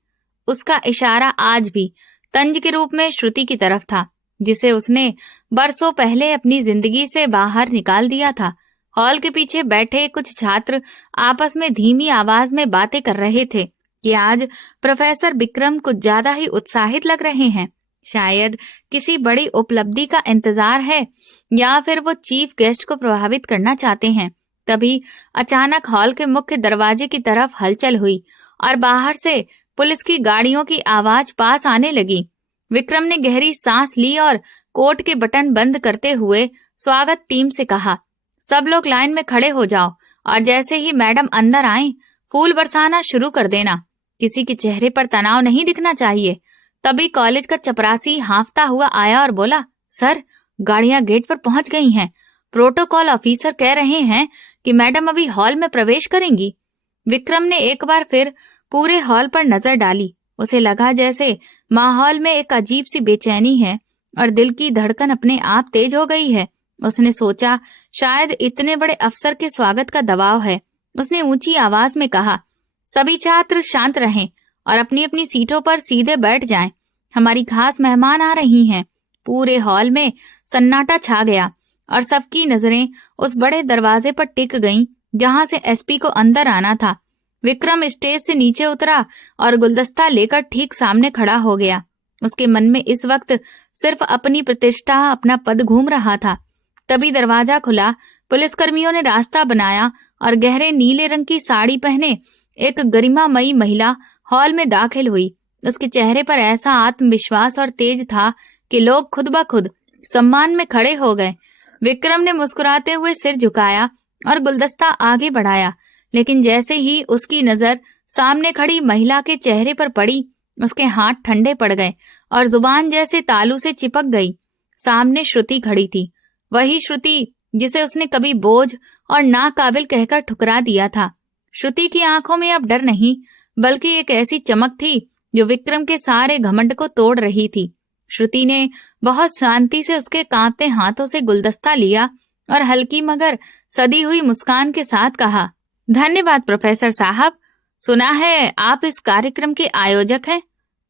उसका इशारा आज भी तंज के रूप में श्रुति की तरफ था, जिसे उसने बरसों पहले अपनी जिंदगी से बाहर निकाल दिया था। हॉल के पीछे बैठे कुछ छात्र आपस में धीमी आवाज में बातें कर रहे थे कि आज प्रोफेसर विक्रम कुछ ज्यादा ही उत्साहित लग रहे हैं। शायद किसी बड़ी उपलब्धि का इंतजार है या फिर वो चीफ गेस्ट को प्रभावित करना चाहते हैं। तभी अचानक हॉल के मुख्य दरवाजे की तरफ हलचल हुई और बाहर से पुलिस की गाड़ियों की आवाज पास आने लगी। विक्रम ने गहरी सांस ली और कोट के बटन बंद करते हुए स्वागत टीम से कहा, सब लोग लाइन में खड़े हो जाओ और जैसे ही मैडम अंदर आए फूल बरसाना शुरू कर देना। किसी के चेहरे पर तनाव नहीं दिखना चाहिए। तभी कॉलेज का चपरासी हांफता हुआ आया और बोला, सर, गाड़ियां गेट पर पहुंच गई हैं। प्रोटोकॉल ऑफिसर कह रहे हैं कि मैडम अभी हॉल में प्रवेश करेंगी। विक्रम ने एक बार फिर पूरे हॉल पर नजर डाली। उसे लगा जैसे माहौल में एक अजीब सी बेचैनी है और दिल की धड़कन अपने आप तेज हो गई है। उसने सोचा शायद इतने बड़े अफसर के स्वागत का दबाव है। उसने ऊंची आवाज में कहा, सभी छात्र शांत रहें और अपनी अपनी सीटों पर सीधे बैठ जाएं। हमारी खास मेहमान आ रही हैं। पूरे हॉल में सन्नाटा छा गया और सबकी नजरें उस बड़े दरवाजे पर टिक गईं जहां से एसपी को अंदर आना था। विक्रम स्टेज से नीचे उतरा और गुलदस्ता लेकर ठीक सामने खड़ा हो गया। उसके मन में इस वक्त सिर्फ अपनी प्रतिष्ठा, अपना पद घूम रहा था। तभी दरवाजा खुला, पुलिसकर्मियों ने रास्ता बनाया और गहरे नीले रंग की साड़ी पहने एक गरिमामयी महिला हॉल में दाखिल हुई। उसके चेहरे पर ऐसा आत्मविश्वास और तेज था कि लोग खुद ब खुद सम्मान में खड़े हो गए। विक्रम ने मुस्कुराते हुए सिर झुकाया और गुलदस्ता आगे बढ़ाया, लेकिन जैसे ही उसकी नजर सामने खड़ी महिला के चेहरे पर पड़ी, उसके हाथ ठंडे पड़ गए और जुबान जैसे तालू से चिपक गई। सामने श्रुति खड़ी थी, वही श्रुति जिसे उसने कभी बोझ और नाकाबिल कहकर ठुकरा दिया था। श्रुति की आंखों में अब डर नहीं, बल्कि एक ऐसी चमक थी जो विक्रम के सारे घमंड को तोड़ रही थी। श्रुति ने बहुत शांति से उसके कांपते हाथों से गुलदस्ता लिया और हल्की मगर सदी हुई मुस्कान के साथ कहा, धन्यवाद प्रोफेसर साहब। सुना है आप इस कार्यक्रम के आयोजक हैं।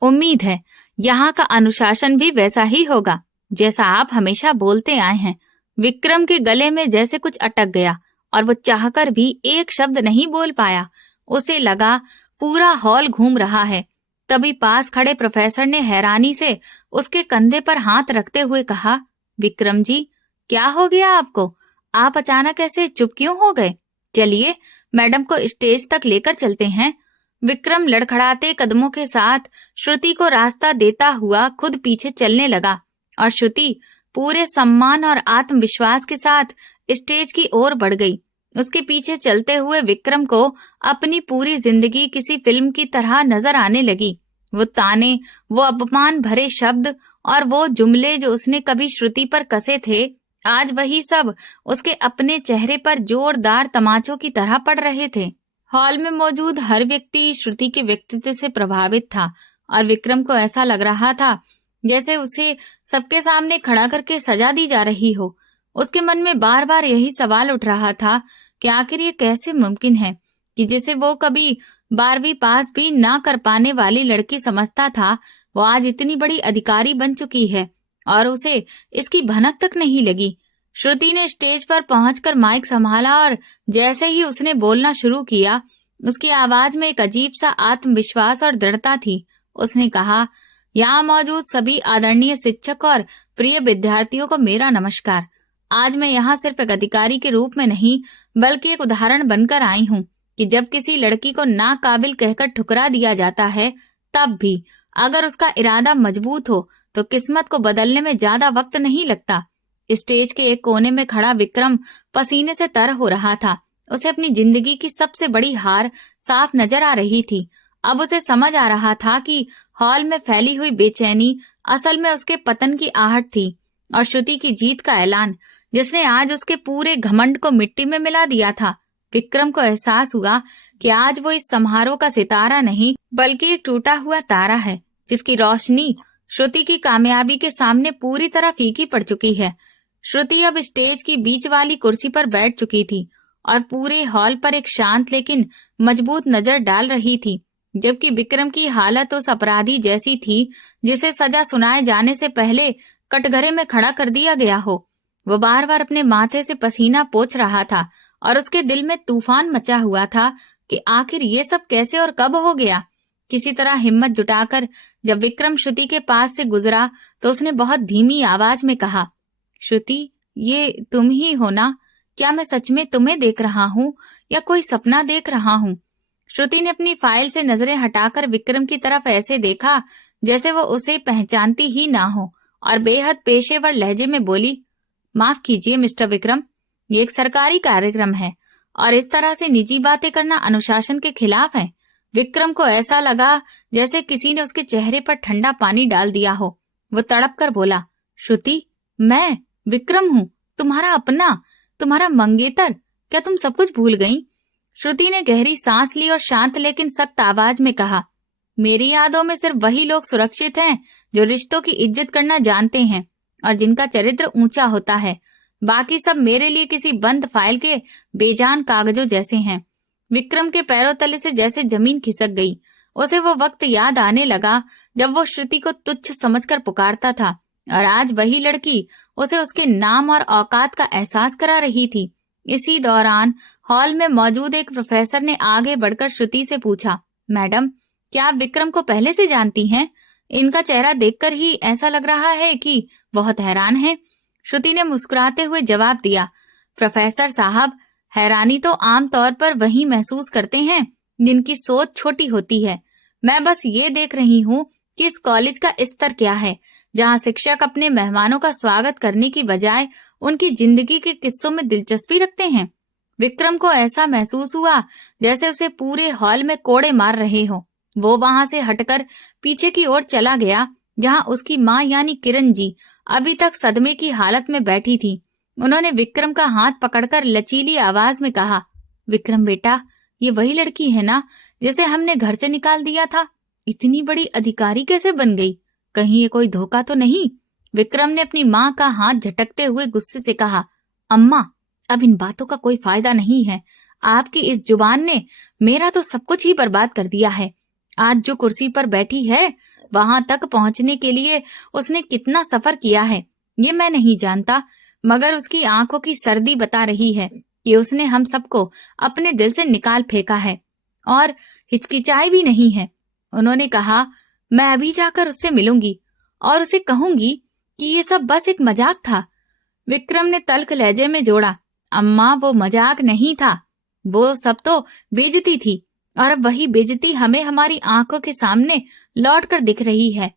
उम्मीद है यहाँ का अनुशासन भी वैसा ही होगा जैसा आप हमेशा बोलते आए हैं। विक्रम के गले में जैसे कुछ अटक गया और वो चाहकर भी एक शब्द नहीं बोल पाया। उसे लगा पूरा हॉल घूम रहा है। तभी पास खड़े प्रोफेसर ने हैरानी से उसके कंधे पर हाथ रखते हुए कहा, विक्रम जी, क्या हो गया आपको? आप अचानक ऐसे चुप क्यों हो गए? चलिए मैडम को स्टेज तक लेकर चलते हैं। विक्रम लड़खड़ाते कदमों के साथ श्रुति को रास्ता देता हुआ खुद पीछे चलने लगा और श्रुति पूरे सम्मान और आत्मविश्वास के साथ स्टेज की ओर बढ़ गई। उसके पीछे चलते हुए विक्रम को अपनी पूरी जिंदगी किसी फिल्म की तरह नजर आने लगी। वो ताने, वो अपमान भरे शब्द और वो जुमले जो उसने कभी श्रुति पर कसे थे, आज वही सब उसके अपने चेहरे पर जोरदार तमाचों की तरह पड़ रहे थे। हॉल में मौजूद हर व्यक्ति श्रुति के व्यक्तित्व से प्रभावित था और विक्रम को ऐसा लग रहा था जैसे उसे सबके सामने खड़ा करके सजा दी जा रही हो। उसके मन में बार बार यही सवाल उठ रहा था कि आखिर ये कैसे मुमकिन है कि जिसे वो कभी 12वीं पास भी ना कर पाने वाली लड़की समझता था, वो आज इतनी बड़ी अधिकारी बन चुकी है और उसे इसकी भनक तक नहीं लगी। श्रुति ने स्टेज पर पहुंचकर माइक संभाला और जैसे ही उसने बोलना शुरू किया, उसकी आवाज में एक अजीब सा आत्मविश्वास और दृढ़ता थी। उसने कहा, यहाँ मौजूद सभी आदरणीय शिक्षक और प्रिय विद्यार्थियों को मेरा नमस्कार। आज मैं यहाँ सिर्फ एक अधिकारी के रूप में नहीं बल्कि एक उदाहरण बनकर आई हूँ कि जब किसी लड़की को नाकाबिल कहकर ठुकरा दिया जाता है, तब भी अगर उसका इरादा मजबूत हो तो किस्मत को बदलने में ज्यादा वक्त नहीं लगता। स्टेज के एक कोने में खड़ा विक्रम पसीने से तर हो रहा था। उसे अपनी जिंदगी की सबसे बड़ी हार साफ नजर आ रही थी। अब उसे समझ आ रहा था कि हॉल में फैली हुई बेचैनी असल में उसके पतन की आहट थी और श्रुति की जीत का ऐलान, जिसने आज उसके पूरे घमंड को मिट्टी में मिला दिया था। विक्रम को एहसास हुआ कि आज वो इस समारोह का सितारा नहीं बल्कि एक टूटा हुआ तारा है, जिसकी रोशनी श्रुति की कामयाबी के सामने पूरी तरह फीकी पड़ चुकी है। श्रुति अब स्टेज की बीच वाली कुर्सी पर बैठ चुकी थी और पूरे हॉल पर एक शांत लेकिन मजबूत नजर डाल रही थी, जबकि विक्रम की हालत उस अपराधी जैसी थी जिसे सजा सुनाए जाने से पहले कटघरे में खड़ा कर दिया गया हो। वो बार बार अपने माथे से पसीना पोंछ रहा था और उसके दिल में तूफान मचा हुआ था कि आखिर ये सब कैसे और कब हो गया। किसी तरह हिम्मत जुटाकर जब विक्रम श्रुति के पास से गुजरा तो उसने बहुत धीमी आवाज में कहा, श्रुति, ये तुम ही हो ना? क्या मैं सच में तुम्हें देख रहा हूँ या कोई सपना देख रहा हूँ? श्रुति ने अपनी फाइल से नजरें हटाकर विक्रम की तरफ ऐसे देखा जैसे वो उसे पहचानती ही ना हो और बेहद पेशेवर लहजे में बोली, माफ कीजिए मिस्टर विक्रम, ये एक सरकारी कार्यक्रम है और इस तरह से निजी बातें करना अनुशासन के खिलाफ है। विक्रम को ऐसा लगा जैसे किसी ने उसके चेहरे पर ठंडा पानी डाल दिया हो। वो तड़प कर बोला, श्रुति, मैं विक्रम हूँ, तुम्हारा अपना, तुम्हारा मंगेतर। क्या तुम सब कुछ भूल गई? श्रुति ने गहरी सांस ली और शांत लेकिन सख्त आवाज में कहा, मेरी यादों में सिर्फ वही लोग सुरक्षित हैं जो रिश्तों की इज्जत करना जानते हैं और जिनका चरित्र ऊंचा होता है। बाकी सब मेरे लिए किसी बंद फाइल के बेजान कागजों जैसे हैं। विक्रम के पैरों तले से जैसे जमीन खिसक गई। उसे वो वक्त याद आने लगा जब वो श्रुति को तुच्छ समझकर पुकारता था और आज वही लड़की उसे उसके नाम और औकात का एहसास करा रही थी। इसी दौरान हॉल में मौजूद एक प्रोफेसर ने आगे बढ़कर श्रुति से पूछा, मैडम, क्या आप विक्रम को पहले से जानती हैं? इनका चेहरा देखकर ही ऐसा लग रहा है कि बहुत हैरान है। श्रुति ने मुस्कुराते हुए जवाब दिया, प्रोफेसर साहब, हैरानी तो आमतौर पर वही महसूस करते हैं जिनकी सोच छोटी होती है। मैं बस ये देख रही हूँ कि इस कॉलेज का स्तर क्या है, जहाँ शिक्षक अपने मेहमानों का स्वागत करने की बजाय उनकी जिंदगी के किस्सों में दिलचस्पी रखते हैं। विक्रम को ऐसा महसूस हुआ जैसे उसे पूरे हॉल में कोड़े मार रहे हो। वो वहां से हटकर पीछे की ओर चला गया, जहाँ उसकी माँ यानी किरण जी अभी तक सदमे की हालत में बैठी थी। उन्होंने विक्रम का हाथ पकड़कर लचीली आवाज में कहा, विक्रम बेटा, ये वही लड़की है ना जिसे हमने घर से निकाल दिया था? इतनी बड़ी अधिकारी कैसे बन गई? कहीं ये कोई धोखा तो नहीं? विक्रम ने अपनी माँ का हाथ झटकते हुए गुस्से से कहा, अम्मा, अब इन बातों का कोई फायदा नहीं है। आपकी इस जुबान ने मेरा तो सब कुछ ही बर्बाद कर दिया है। आज जो कुर्सी पर बैठी है, वहां तक पहुंचने के लिए उसने कितना सफर किया है ये मैं नहीं जानता, मगर उसकी आंखों की सर्दी बता रही है कि उसने हम सबको अपने दिल से निकाल फेंका है और हिचकिचाई भी नहीं है। उन्होंने कहा, मैं अभी जाकर उससे मिलूंगी और उसे कहूंगी कि ये सब बस एक मजाक था। विक्रम ने तल्ख लहजे में जोड़ा, अम्मा, वो मजाक नहीं था, वो सब तो बेइज्जती थी और अब वही बेइज्जती हमें हमारी आंखों के सामने लौट कर दिख रही है।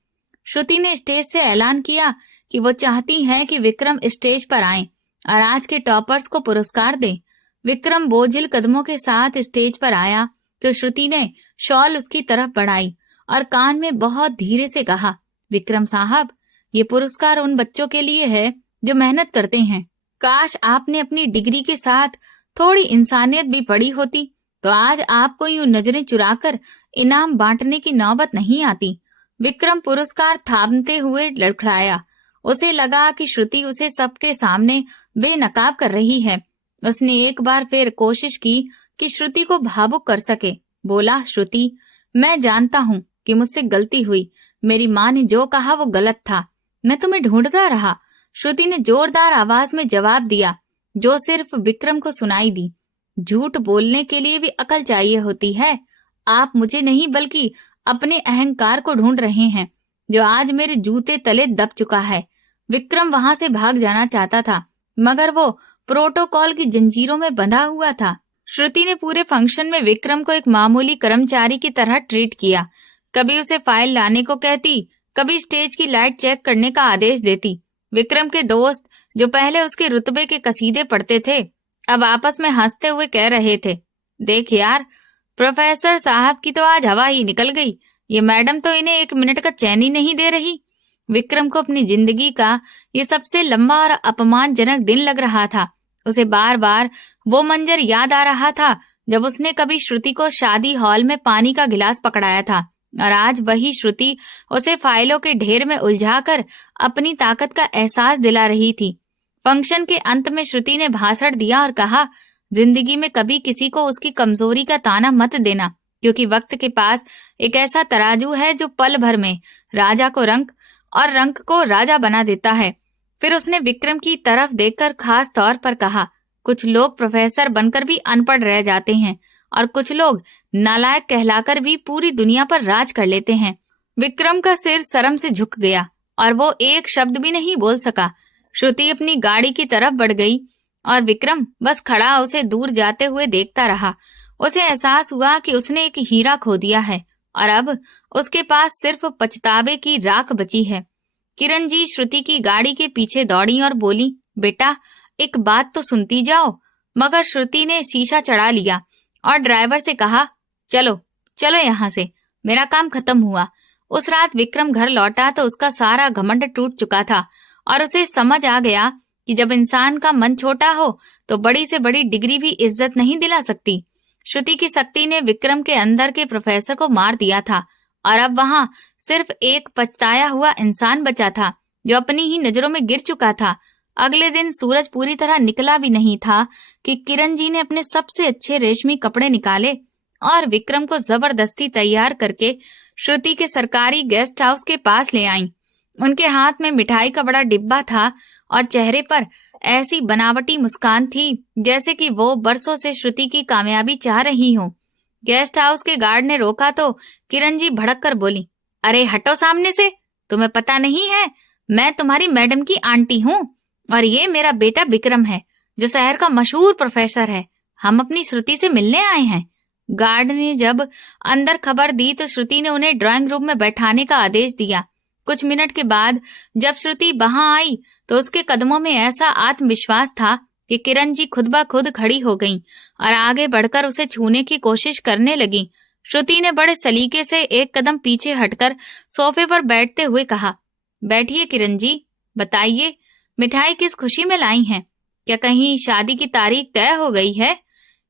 श्रुति ने स्टेज से ऐलान किया कि वो चाहती हैं कि विक्रम स्टेज पर आएं और आज के टॉपर्स को पुरस्कार दें। विक्रम बोझिल कदमों के साथ स्टेज पर आया तो श्रुति ने शॉल उसकी तरफ बढ़ाई और कान में बहुत धीरे से कहा, विक्रम साहब, ये पुरस्कार उन बच्चों के लिए है जो मेहनत करते हैं। काश आपने अपनी डिग्री के साथ थोड़ी इंसानियत भी पढ़ी होती तो आज आपको यूं नजरें चुराकर इनाम बांटने की नौबत नहीं आती। विक्रम पुरस्कार थामते हुए लड़खड़ाया। उसे लगा कि श्रुति उसे सबके सामने बेनकाब कर रही है। उसने एक बार फिर कोशिश की कि श्रुति को भावुक कर सके। बोला, श्रुति, मैं जानता हूँ कि मुझसे गलती हुई। मेरी माँ ने जो कहा वो गलत था। मैं तुम्हें ढूंढता रहा। श्रुति ने जोरदार आवाज में जवाब दिया, जो सिर्फ विक्रम को सुनाई दी। झूठ बोलने के लिए भी अकल चाहिए होती है। आप मुझे नहीं बल्कि अपने अहंकार को ढूंढ रहे हैं, जो आज मेरे जूते तले दब चुका है। विक्रम वहां से भाग जाना चाहता था, मगर वो प्रोटोकॉल की जंजीरों में बंधा हुआ था। श्रुति ने पूरे फंक्शन में विक्रम को एक मामूली कर्मचारी की तरह ट्रीट किया। कभी उसे फाइल लाने को कहती, कभी स्टेज की लाइट चेक करने का आदेश देती। विक्रम के दोस्त, जो पहले उसके रुतबे के कसीदे पढ़ते थे, अब आपस में हंसते हुए कह रहे थे, देख यार, प्रोफेसर साहब की तो आज हवा ही निकल गई। ये मैडम तो इन्हें 1 मिनट का चैन ही नहीं दे रही। विक्रम को अपनी जिंदगी का ये सबसे लंबा और अपमानजनक दिन लग रहा था। उसे बार बार वो मंजर याद आ रहा था जब उसने कभी श्रुति को शादी हॉल में पानी का गिलास पकड़ाया था, और आज वही श्रुति उसे फाइलों के ढेर में उलझाकर अपनी ताकत का एहसास दिला रही थी। फंक्शन के अंत में श्रुति ने भाषण दिया और कहा, जिंदगी में कभी किसी को उसकी कमजोरी का ताना मत देना, क्योंकि वक्त के पास एक ऐसा तराजू है जो पल भर में राजा को रंक और रंक को राजा बना देता है। फिर उसने विक्रम की तरफ देखकर खास तौर पर कहा, कुछ लोग प्रोफेसर बनकर भी अनपढ़ रह जाते हैं और कुछ लोग नालायक कहलाकर भी पूरी दुनिया पर राज कर लेते हैं। विक्रम का सिर शर्म से झुक गया और वो एक शब्द भी नहीं बोल सका। श्रुति अपनी गाड़ी की तरफ बढ़ गई और विक्रम बस खड़ा उसे दूर जाते हुए देखता रहा। उसे एहसास हुआ कि उसने एक हीरा खो दिया है और अब उसके पास सिर्फ पछतावे की राख बची है। किरण जी श्रुति की गाड़ी के पीछे दौड़ी और बोली, बेटा एक बात तो सुनती जाओ। मगर श्रुति ने शीशा चढ़ा लिया और ड्राइवर से कहा, चलो चलो यहाँ से, मेरा काम खत्म हुआ। उस रात विक्रम घर लौटा तो उसका सारा घमंड टूट चुका था और उसे समझ आ गया कि जब इंसान का मन छोटा हो तो बड़ी से बड़ी डिग्री भी इज्जत नहीं दिला सकती। श्रुति की शक्ति ने विक्रम के अंदर के प्रोफेसर को मार दिया था और अब वहां सिर्फ एक पछताया हुआ इंसान बचा था, जो अपनी ही नजरों में गिर चुका था। अगले दिन सूरज पूरी तरह निकला भी नहीं था कि किरण जी ने अपने सबसे अच्छे रेशमी कपड़े निकाले और विक्रम को जबरदस्ती तैयार करके श्रुति के सरकारी गेस्ट हाउस के पास ले आईं। उनके हाथ में मिठाई का बड़ा डिब्बा था और चेहरे पर ऐसी बनावटी मुस्कान थी जैसे कि वो बरसों से श्रुति की कामयाबी चाह रही हो। गेस्ट हाउस के गार्ड ने रोका तो किरण जी भड़क कर बोली, अरे हटो सामने से, तुम्हें पता नहीं है मैं तुम्हारी मैडम की आंटी हूँ और ये मेरा बेटा विक्रम है, जो शहर का मशहूर प्रोफेसर है। हम अपनी श्रुति से मिलने आए हैं। गार्ड ने जब अंदर खबर दी तो श्रुति ने उन्हें ड्राइंग रूम में बैठाने का आदेश दिया। कुछ मिनट के बाद जब श्रुति वहां आई तो उसके कदमों में ऐसा आत्मविश्वास था कि किरण जी खुद ब खुद खड़ी हो गईं और आगे बढ़कर उसे छूने की कोशिश करने लगी। श्रुति ने बड़े सलीके से एक कदम पीछे हटकर सोफे पर बैठते हुए कहा, बैठिए किरण जी, बताइए मिठाई किस खुशी में लाई हैं? क्या कहीं शादी की तारीख तय हो गई है?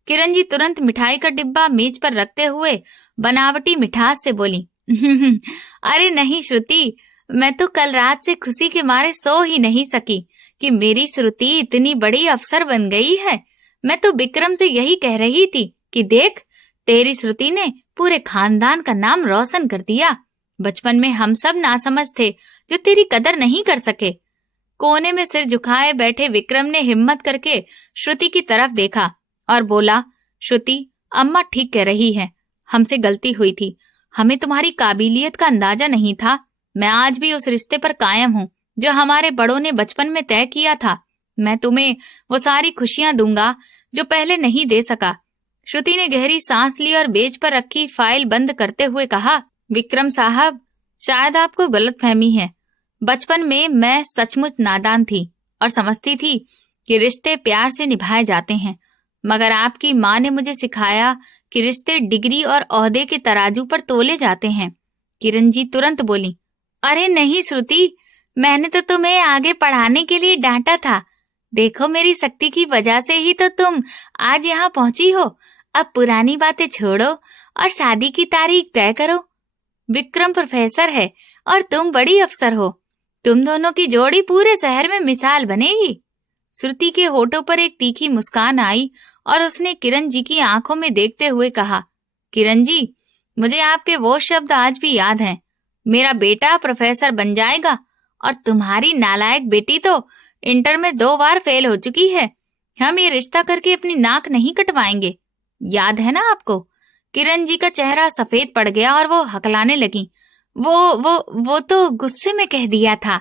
किरण जी तुरंत मिठाई का डिब्बा मेज पर रखते हुए बनावटी मिठास से बोली, अरे नहीं श्रुति, मैं तो कल रात से खुशी के मारे सो ही नहीं सकी कि मेरी श्रुति इतनी बड़ी अफसर बन गई है। मैं तो विक्रम से यही कह रही थी कि देख, तेरी श्रुति ने पूरे खानदान का नाम रोशन कर दिया। बचपन में हम सब नासमझ थे जो तेरी कदर नहीं कर सके। कोने में सिर झुकाए बैठे विक्रम ने हिम्मत करके श्रुति की तरफ देखा और बोला, श्रुति, अम्मा ठीक कह रही है, हमसे गलती हुई थी। हमें तुम्हारी काबिलियत का अंदाजा नहीं था। मैं आज भी उस रिश्ते पर कायम हूँ जो हमारे बड़ों ने बचपन में तय किया था। मैं तुम्हें वो सारी खुशियां दूंगा जो पहले नहीं दे सका। श्रुति ने गहरी सांस ली और मेज पर रखी फाइल बंद करते हुए कहा, विक्रम साहब, शायद आपको गलतफहमी है। बचपन में मैं सचमुच नादान थी और समझती थी कि रिश्ते प्यार से निभाए जाते हैं, मगर आपकी माँ ने मुझे सिखाया कि रिश्ते डिग्री और ओहदे के तराजू पर तोले जाते हैं। किरण जी तुरंत बोली, अरे नहीं श्रुति, मैंने तो तुम्हें आगे पढ़ाने के लिए डांटा था। देखो, मेरी शक्ति की वजह से ही तो तुम आज यहाँ पहुंची हो। अब पुरानी बातें छोड़ो और शादी की तारीख तय करो। विक्रम प्रोफेसर है और तुम बड़ी अफसर हो। तुम दोनों की जोड़ी पूरे शहर में मिसाल बनेगी। श्रुति के होठों पर एक तीखी मुस्कान आई और उसने किरण जी की आंखों में देखते हुए कहा, किरण जी, मुझे आपके वो शब्द आज भी याद हैं। मेरा बेटा प्रोफेसर बन जाएगा और तुम्हारी नालायक बेटी तो इंटर में 2 बार फेल हो चुकी है। हम ये रिश्ता करके अपनी नाक नहीं कटवाएंगे। याद है ना आपको? किरण जी का चेहरा सफेद पड़ गया और वो हकलाने लगी। वो तो गुस्से में कह दिया था।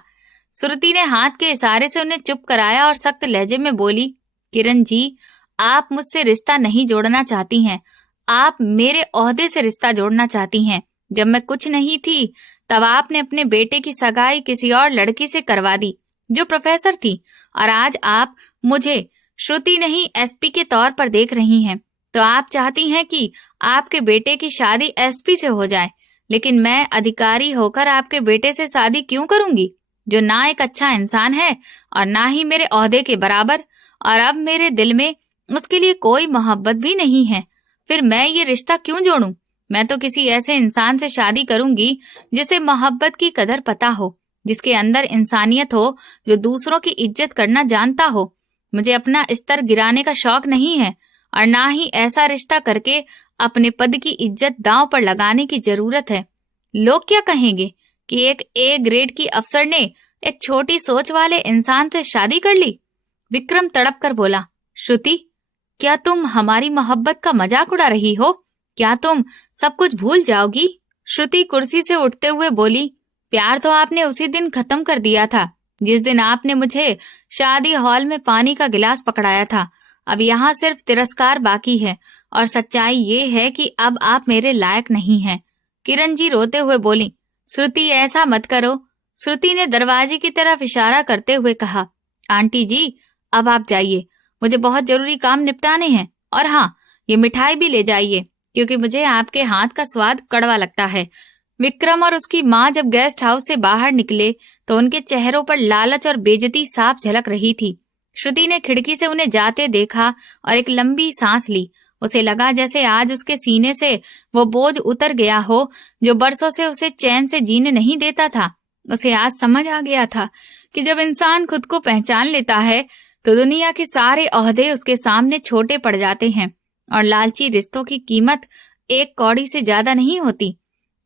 श्रुति ने हाथ के इशारे से उन्हें चुप कराया और सख्त लहजे में बोली, किरण जी, आप मुझसे रिश्ता नहीं जोड़ना चाहती हैं। आप मेरे ओहदे से रिश्ता जोड़ना चाहती हैं। जब मैं कुछ नहीं थी तब आपने अपने बेटे की सगाई किसी और लड़की से करवा दी जो प्रोफेसर थी, और आज आप मुझे श्रुति नहीं एसपी के तौर पर देख रही हैं। तो आप चाहती हैं कि आपके बेटे की शादी एसपी से हो जाए, लेकिन मैं अधिकारी होकर आपके बेटे से शादी क्यों करूंगी, जो ना एक अच्छा इंसान है और ना ही मेरे ओहदे के बराबर, और अब मेरे दिल में उसके लिए कोई मोहब्बत भी नहीं है। फिर मैं ये रिश्ता क्यों जोड़ूं? मैं तो किसी ऐसे इंसान से शादी करूंगी जिसे मोहब्बत की कदर पता हो, जिसके अंदर इंसानियत हो, जो दूसरों की इज्जत करना जानता हो। मुझे अपना स्तर गिराने का शौक नहीं है और ना ही ऐसा रिश्ता करके अपने पद की इज्जत दांव पर लगाने की जरूरत है। लोग क्या कहेंगे कि एक ए ग्रेड की अफसर ने एक छोटी सोच वाले इंसान से शादी कर ली? विक्रम तड़प कर बोला, श्रुति, क्या तुम हमारी मोहब्बत का मजाक उड़ा रही हो? क्या तुम सब कुछ भूल जाओगी? श्रुति कुर्सी से उठते हुए बोली, प्यार तो आपने उसी दिन खत्म कर दिया था जिस दिन आपने मुझे शादी हॉल में पानी का गिलास पकड़ाया था। अब यहाँ सिर्फ तिरस्कार बाकी है, और सच्चाई ये है कि अब आप मेरे लायक नहीं हैं। किरण जी रोते हुए बोली, श्रुति, ऐसा मत करो। श्रुति ने दरवाजे की तरफ इशारा करते हुए कहा, आंटी जी, अब आप जाइए, मुझे बहुत जरूरी काम निपटाने हैं। और हाँ, ये मिठाई भी ले जाइए, क्योंकि मुझे आपके हाथ का स्वाद कड़वा लगता है। विक्रम और उसकी माँ जब गेस्ट हाउस से बाहर निकले तो उनके चेहरों पर लालच और बेइज्जती साफ झलक रही थी। श्रुति ने खिड़की से उन्हें जाते देखा और एक लंबी सांस ली। उसे लगा जैसे आज उसके सीने से वो बोझ उतर गया हो जो बरसों से उसे चैन से जीने नहीं देता था। उसे आज समझ आ गया था कि जब इंसान खुद को पहचान लेता है तो दुनिया के सारे ओहदे उसके सामने छोटे पड़ जाते हैं, और लालची रिश्तों की कीमत एक कौड़ी से ज्यादा नहीं होती।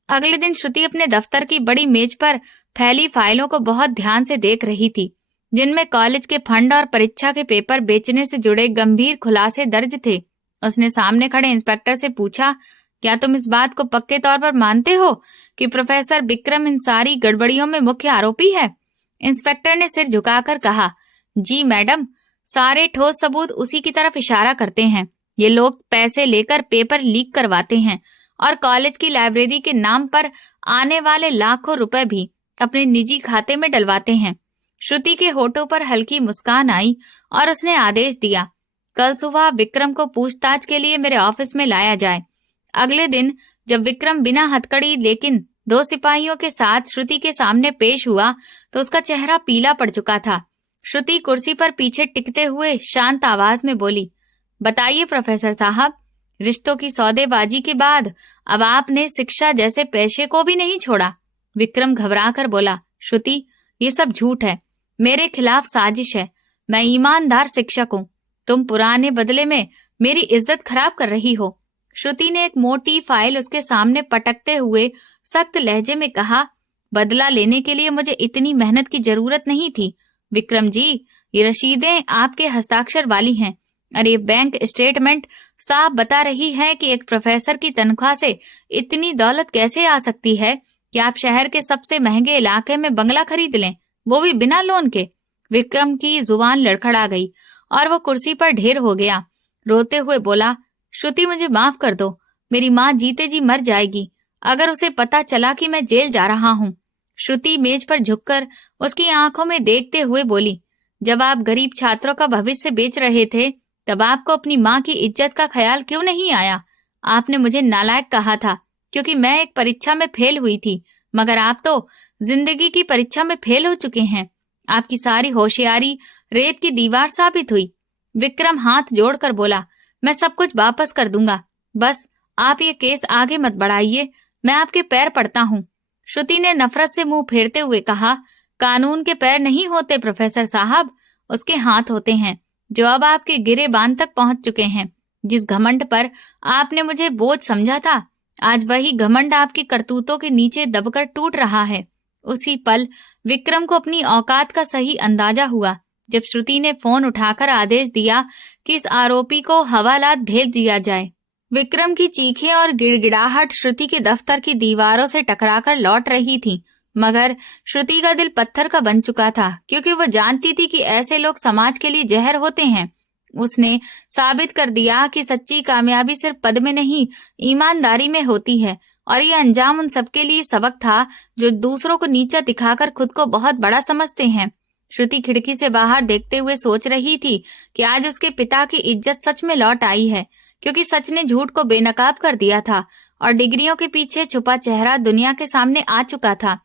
अगले दिन श्रुति अपने दफ्तर की बड़ी मेज पर फैली फाइलों को बहुत ध्यान से देख रही थी, जिनमें कॉलेज के फंड और परीक्षा के पेपर बेचने से जुड़े गंभीर खुलासे दर्ज थे। उसने सामने खड़े इंस्पेक्टर से पूछा, क्या तुम इस बात को पक्के तौर पर मानते हो कि प्रोफेसर विक्रम इन सारी गड़बड़ियों में मुख्य आरोपी है? इंस्पेक्टर ने सिर झुकाकर कहा, जी मैडम, सारे ठोस सबूत उसी की तरफ इशारा करते हैं। ये लोग पैसे लेकर पेपर लीक करवाते हैं और कॉलेज की लाइब्रेरी के नाम पर आने वाले लाखों रुपए भी अपने निजी खाते में डलवाते हैं। श्रुति के होठों पर हल्की मुस्कान आई और उसने आदेश दिया, कल सुबह विक्रम को पूछताछ के लिए मेरे ऑफिस में लाया जाए। अगले दिन जब विक्रम बिना हथकड़ी लेकिन 2 सिपाहियों के साथ श्रुति के सामने पेश हुआ तो उसका चेहरा पीला पड़ चुका था। श्रुति कुर्सी पर पीछे टिकते हुए शांत आवाज में बोली, बताइए प्रोफेसर साहब, रिश्तों की सौदेबाजी के बाद अब आपने शिक्षा जैसे पेशे को भी नहीं छोड़ा। विक्रम घबराकर बोला, श्रुति, ये सब झूठ है, मेरे खिलाफ साजिश है। मैं ईमानदार शिक्षक हूँ। तुम पुराने बदले में मेरी इज्जत खराब कर रही हो। श्रुति ने एक मोटी फाइल उसके सामने पटकते हुए सख्त लहजे में कहा, बदला लेने के लिए मुझे इतनी मेहनत की जरूरत नहीं थी। विक्रम जी, ये रसीदें आपके हस्ताक्षर वाली हैं और ये बैंक स्टेटमेंट साफ बता रही है कि एक प्रोफेसर की तनख्वाह से इतनी दौलत कैसे आ सकती है कि आप शहर के सबसे महंगे इलाके में बंगला खरीद लें, वो भी बिना लोन के। विक्रम की जुबान लड़खड़ा गई और वो कुर्सी पर ढेर हो गया। रोते हुए बोला, श्रुति, मुझे माफ कर दो। मेरी माँ जीते जी मर जाएगी अगर उसे पता चला कि मैं जेल जा रहा हूँ। श्रुति मेज पर झुककर उसकी आंखों में देखते हुए बोली, जब आप गरीब छात्रों का भविष्य बेच रहे थे तब आपको अपनी माँ की इज्जत का ख्याल क्यों नहीं आया? आपने मुझे नालायक कहा था क्योंकि मैं एक परीक्षा में फेल हुई थी, मगर आप तो जिंदगी की परीक्षा में फेल हो चुके हैं। आपकी सारी होशियारी रेत की दीवार साबित हुई। विक्रम हाथ जोड़कर बोला, मैं सब कुछ वापस कर दूंगा, बस आप ये केस आगे मत बढ़ाइए, मैं आपके पैर पड़ता हूँ। श्रुति ने नफरत से मुंह फेरते हुए कहा, कानून के पैर नहीं होते प्रोफेसर साहब, उसके हाथ होते हैं, जो अब आपके गिरे बांध तक पहुंच चुके हैं। जिस घमंड पर आपने मुझे बोझ समझा था, आज वही घमंड आपकी करतूतों के नीचे दबकर टूट रहा है। उसी पल विक्रम को अपनी औकात का सही अंदाजा हुआ जब श्रुति ने फोन उठाकर आदेश दिया कि इस आरोपी को हवालात भेज दिया जाए। विक्रम की चीखें और गिड़गिड़ाहट श्रुति के दफ्तर की दीवारों से टकराकर लौट रही थी, मगर श्रुति का दिल पत्थर का बन चुका था, क्योंकि वो जानती थी कि ऐसे लोग समाज के लिए जहर होते हैं। उसने साबित कर दिया कि सच्ची कामयाबी सिर्फ पद में नहीं, ईमानदारी में होती है, और ये अंजाम उन सबके लिए सबक था जो दूसरों को नीचा दिखाकर खुद को बहुत बड़ा समझते हैं। श्रुति खिड़की से बाहर देखते हुए सोच रही थी कि आज उसके पिता की इज्जत सच में लौट आई है, क्योंकि सच ने झूठ को बेनकाब कर दिया था और डिग्रियों के पीछे छुपा चेहरा दुनिया के सामने आ चुका था।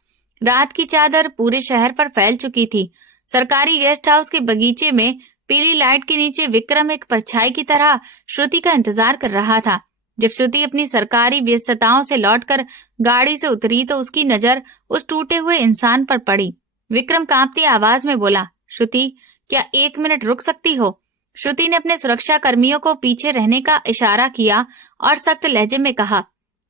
रात की चादर पूरे शहर पर फैल चुकी थी। सरकारी गेस्ट हाउस के बगीचे में पीली लाइट के नीचे विक्रम एक परछाई की तरह श्रुति का इंतजार कर रहा था। जब श्रुति अपनी सरकारी व्यस्तताओं से लौटकर गाड़ी से उतरी तो उसकी नजर उस टूटे हुए इंसान पर पड़ी। विक्रम कांपती आवाज में बोला, श्रुति, क्या 1 मिनट रुक सकती हो? श्रुति ने अपने सुरक्षा कर्मियों को पीछे रहने का इशारा किया और सख्त लहजे में कहा,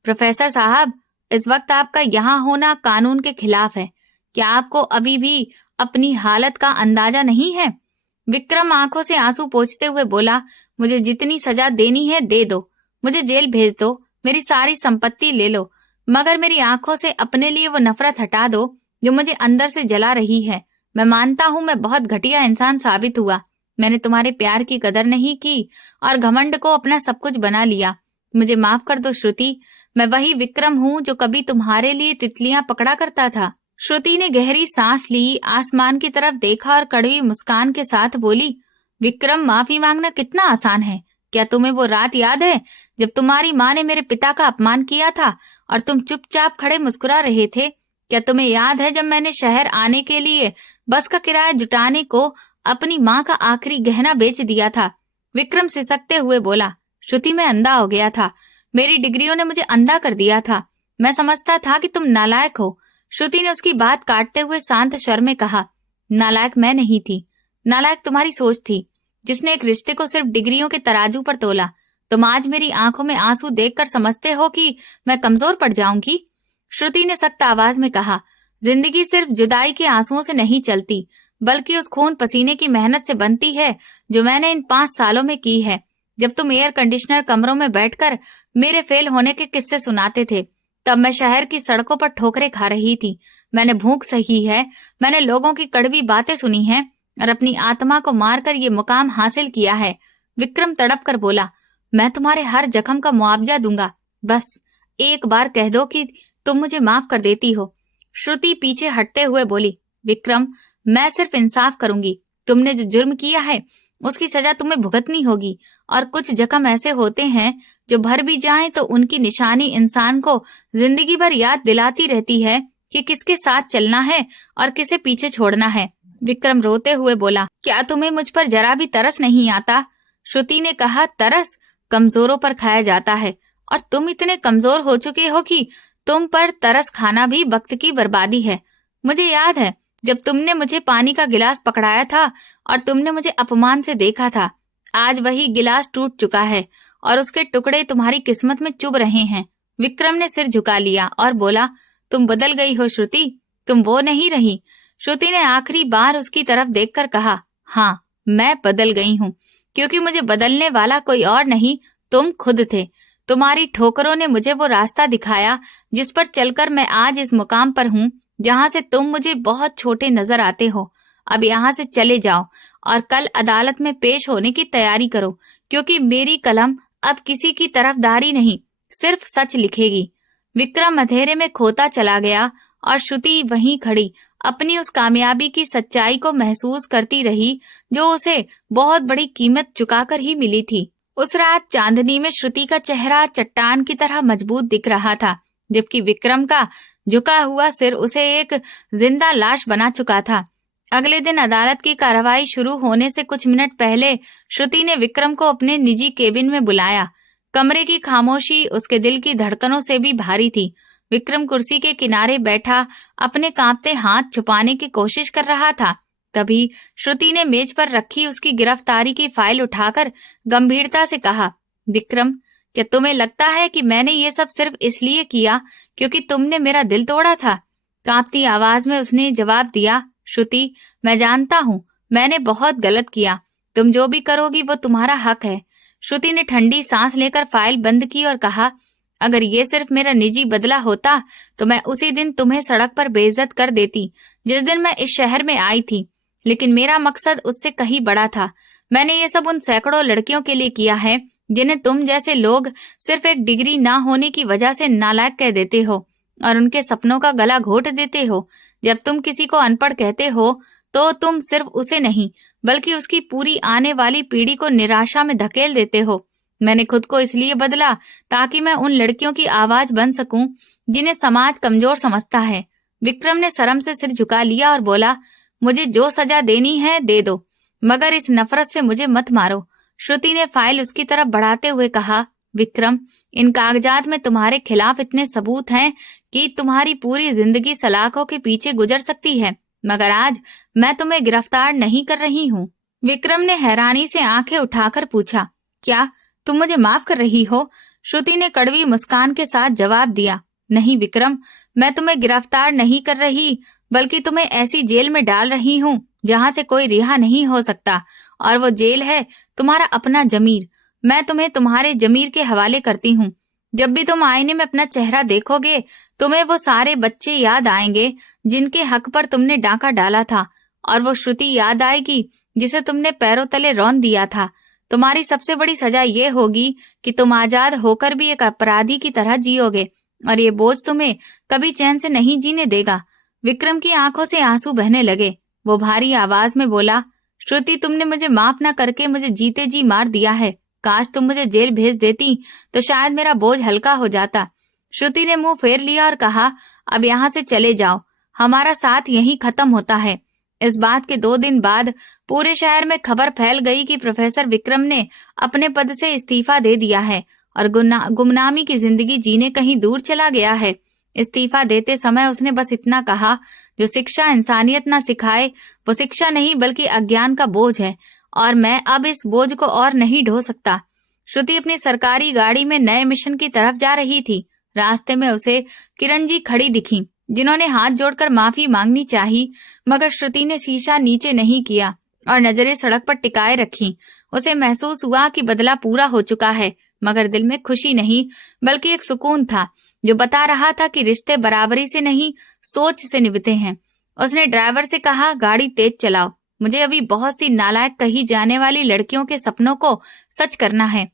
प्रोफेसर साहब, इस वक्त आपका यहाँ होना कानून के खिलाफ है। क्या आपको अभी भी अपनी हालत का अंदाजा नहीं है? विक्रम आंखों से आंसू पोंछते हुए बोला, मुझे जितनी सजा देनी है दे दो, मुझे जेल भेज दो, मेरी सारी संपत्ति ले लो, मगर मेरी आंखों से अपने लिए वो नफरत हटा दो जो मुझे अंदर से जला रही है। मैं मानता हूँ मैं बहुत घटिया इंसान साबित हुआ। मैंने तुम्हारे प्यार की कदर नहीं की और घमंड को अपना सब कुछ बना लिया। मुझे माफ कर दो श्रुति, मैं वही विक्रम हूँ जो कभी तुम्हारे लिए तितलियां पकड़ा करता था। श्रुति ने गहरी सांस ली, आसमान की तरफ देखा और कड़वी मुस्कान के साथ बोली, विक्रम, माफी मांगना कितना आसान है। क्या तुम्हें वो रात याद है जब तुम्हारी माँ ने मेरे पिता का अपमान किया था और तुम चुपचाप खड़े मुस्कुरा रहे थे? क्या तुम्हें याद है जब मैंने शहर आने के लिए बस का किराया जुटाने को अपनी माँ का आखिरी गहना बेच दिया था? विक्रम सिसकते हुए बोला, श्रुति, मैं अंधा हो गया था। मेरी डिग्रियों ने मुझे अंधा कर दिया था। मैं समझता था कि तुम नालायक हो। श्रुति ने उसकी बात काटते हुए शांत स्वर में कहा, नालायक मैं नहीं थी, नालायक तुम्हारी सोच थी जिसने एक रिश्ते को सिर्फ डिग्रियों के तराजू पर तोला। तुम आज मेरी आंखों में आंसू देखकर समझते हो कि मैं कमजोर पड़ जाऊंगी? श्रुति ने सख्त आवाज में कहा, जिंदगी सिर्फ जुदाई के आंसुओं से नहीं चलती, बल्कि उस खून पसीने की मेहनत से बनती है जो मैंने इन 5 सालों में की है। जब तुम एयर कंडीशनर कमरों में बैठकर मेरे फेल होने के किस्से सुनाते थे, तब मैं शहर की सड़कों पर ठोकरें खा रही थी। मैंने भूख सही है, मैंने लोगों की कड़वी बातें सुनी हैं और अपनी आत्मा को मारकर ये मुकाम हासिल किया है। विक्रम तड़प कर बोला, मैं तुम्हारे हर जख्म का मुआवजा दूंगा, बस एक बार कह दो कि तुम मुझे माफ कर देती हो। श्रुति पीछे हटते हुए बोली, विक्रम, मैं सिर्फ इंसाफ करूंगी। तुमने जो जुर्म किया है उसकी सजा तुम्हें भुगतनी होगी, और कुछ जख्म ऐसे होते हैं जो भर भी जाएं तो उनकी निशानी इंसान को जिंदगी भर याद दिलाती रहती है कि किसके साथ चलना है और किसे पीछे छोड़ना है। विक्रम रोते हुए बोला, क्या तुम्हें मुझ पर जरा भी तरस नहीं आता? श्रुति ने कहा, तरस कमजोरों पर खाया जाता है, और तुम इतने कमजोर हो चुके हो कि तुम पर तरस खाना भी वक्त की बर्बादी है। मुझे याद है जब तुमने मुझे पानी का गिलास पकड़ाया था और तुमने मुझे अपमान से देखा था। आज वही गिलास टूट चुका है और उसके टुकड़े तुम्हारी किस्मत में चुभ रहे हैं। विक्रम ने सिर झुका लिया और बोला, तुम बदल गई हो श्रुति, तुम वो नहीं रही। श्रुति ने आखिरी बार उसकी तरफ देखकर कहा, हाँ, मैं बदल गई हूँ, क्योंकि मुझे बदलने वाला कोई और नहीं, तुम खुद थे। तुम्हारी ठोकरों ने मुझे वो रास्ता दिखाया जिस पर चलकर मैं आज इस मुकाम पर हूँ जहाँ से तुम मुझे बहुत छोटे नजर आते हो। अब यहाँ से चले जाओ और कल अदालत में पेश होने की तैयारी करो, क्योंकि मेरी कलम अब किसी की तरफदारी नहीं, सिर्फ सच लिखेगी। विक्रम अंधेरे में खोता चला गया और श्रुति वहीं खड़ी अपनी उस कामयाबी की सच्चाई को महसूस करती रही जो उसे बहुत बड़ी कीमत चुकाकर ही मिली थी। उस रात चांदनी में श्रुति का चेहरा चट्टान की तरह मजबूत दिख रहा था, जबकि विक्रम का झुका हुआ सिर उसे एक जिंदा लाश बना चुका था। अगले दिन अदालत की कार्रवाई शुरू होने से कुछ मिनट पहले श्रुति ने विक्रम को अपने निजी केबिन में बुलाया। कमरे की खामोशी उसके दिल की धड़कनों से भी भारी थी। विक्रम कुर्सी के किनारे बैठा अपने कांपते हाथ छुपाने की कोशिश कर रहा था। तभी श्रुति ने मेज पर रखी उसकी गिरफ्तारी की फाइल उठाकर गंभीरता से कहा, विक्रम, क्या तुम्हें लगता है कि मैंने ये सब सिर्फ इसलिए किया क्योंकि तुमने मेरा दिल तोड़ा था? कांपती आवाज में उसने जवाब दिया, श्रुति, मैं जानता हूँ मैंने बहुत गलत किया। तुम जो भी करोगी वो तुम्हारा हक है। श्रुति ने ठंडी सांस लेकर फाइल बंद की और कहा, अगर ये सिर्फ मेरा निजी बदला होता तो मैं उसी दिन तुम्हें सड़क पर बेइज्जत कर देती जिस दिन मैं इस शहर में आई थी। लेकिन मेरा मकसद उससे कहीं बड़ा था। मैंने ये सब उन सैकड़ों लड़कियों के लिए किया है जिन्हें तुम जैसे लोग सिर्फ एक डिग्री ना होने की वजह से नालायक कह देते हो और उनके सपनों का गला घोट देते हो। जब तुम किसी को अनपढ़ कहते हो तो तुम सिर्फ उसे नहीं बल्कि उसकी पूरी आने वाली पीढ़ी को निराशा में धकेल देते हो। मैंने खुद को इसलिए बदला ताकि मैं उन लड़कियों की आवाज बन सकूं जिन्हें समाज कमजोर समझता है। विक्रम ने शर्म से सिर झुका लिया और बोला, मुझे जो सजा देनी है दे दो, मगर इस नफरत से मुझे मत मारो। श्रुति ने फाइल उसकी तरफ बढ़ाते हुए कहा, विक्रम, इन कागजात में तुम्हारे खिलाफ इतने सबूत हैं कि तुम्हारी पूरी जिंदगी सलाखों के पीछे गुजर सकती है, मगर आज मैं तुम्हें गिरफ्तार नहीं कर रही हूँ। विक्रम ने हैरानी से आंखें उठाकर पूछा, क्या तुम मुझे माफ कर रही हो? श्रुति ने कड़वी मुस्कान के साथ जवाब दिया, नहीं विक्रम, मैं तुम्हें गिरफ्तार नहीं कर रही बल्कि तुम्हें ऐसी जेल में डाल रही हूँ जहाँ से कोई रिहा नहीं हो सकता, और वो जेल है तुम्हारा अपना जमीर। मैं तुम्हें तुम्हारे जमीर के हवाले करती हूँ। जब भी तुम आईने में अपना चेहरा देखोगे तुम्हें वो सारे बच्चे याद आएंगे जिनके हक पर तुमने डाका डाला था, और वो श्रुति याद आएगी जिसे तुमने पैरों तले रौंद दिया था। तुम्हारी सबसे बड़ी सजा ये होगी कि तुम आजाद होकर भी एक अपराधी की तरह जियोगे, और ये बोझ तुम्हें कभी चैन से नहीं जीने देगा। विक्रम की आंखों से आंसू बहने लगे। वो भारी आवाज में बोला, श्रुति, तुमने मुझे माफ न करके मुझे जीते जी मार दिया है। काश तुम मुझे जेल भेज देती तो शायद मेरा बोझ हल्का हो जाता। श्रुति ने मुंह फेर लिया और कहा, अब यहाँ से चले जाओ, हमारा साथ यहीं खत्म होता है। इस बात के 2 दिन बाद पूरे शहर में खबर फैल गई कि प्रोफेसर विक्रम ने अपने पद से इस्तीफा दे दिया है और गुमनामी की जिंदगी जीने कहीं दूर चला गया है। इस्तीफा देते समय उसने बस इतना कहा, जो शिक्षा इंसानियत ना सिखाए वो शिक्षा नहीं बल्कि अज्ञान का बोझ है, और मैं अब इस बोझ को और नहीं ढो सकता। श्रुति अपनी सरकारी गाड़ी में नए मिशन की तरफ जा रही थी। रास्ते में उसे किरण जी खड़ी दिखी, जिन्होंने हाथ जोड़कर माफी मांगनी चाही, मगर श्रुति ने शीशा नीचे नहीं किया और नजरें सड़क पर टिकाए रखी। उसे महसूस हुआ कि बदला पूरा हो चुका है, मगर दिल में खुशी नहीं बल्कि एक सुकून था जो बता रहा था कि रिश्ते बराबरी से नहीं सोच से निभते हैं। उसने ड्राइवर से कहा, गाड़ी तेज चलाओ, मुझे अभी बहुत सी नालायक कही जाने वाली लड़कियों के सपनों को सच करना है।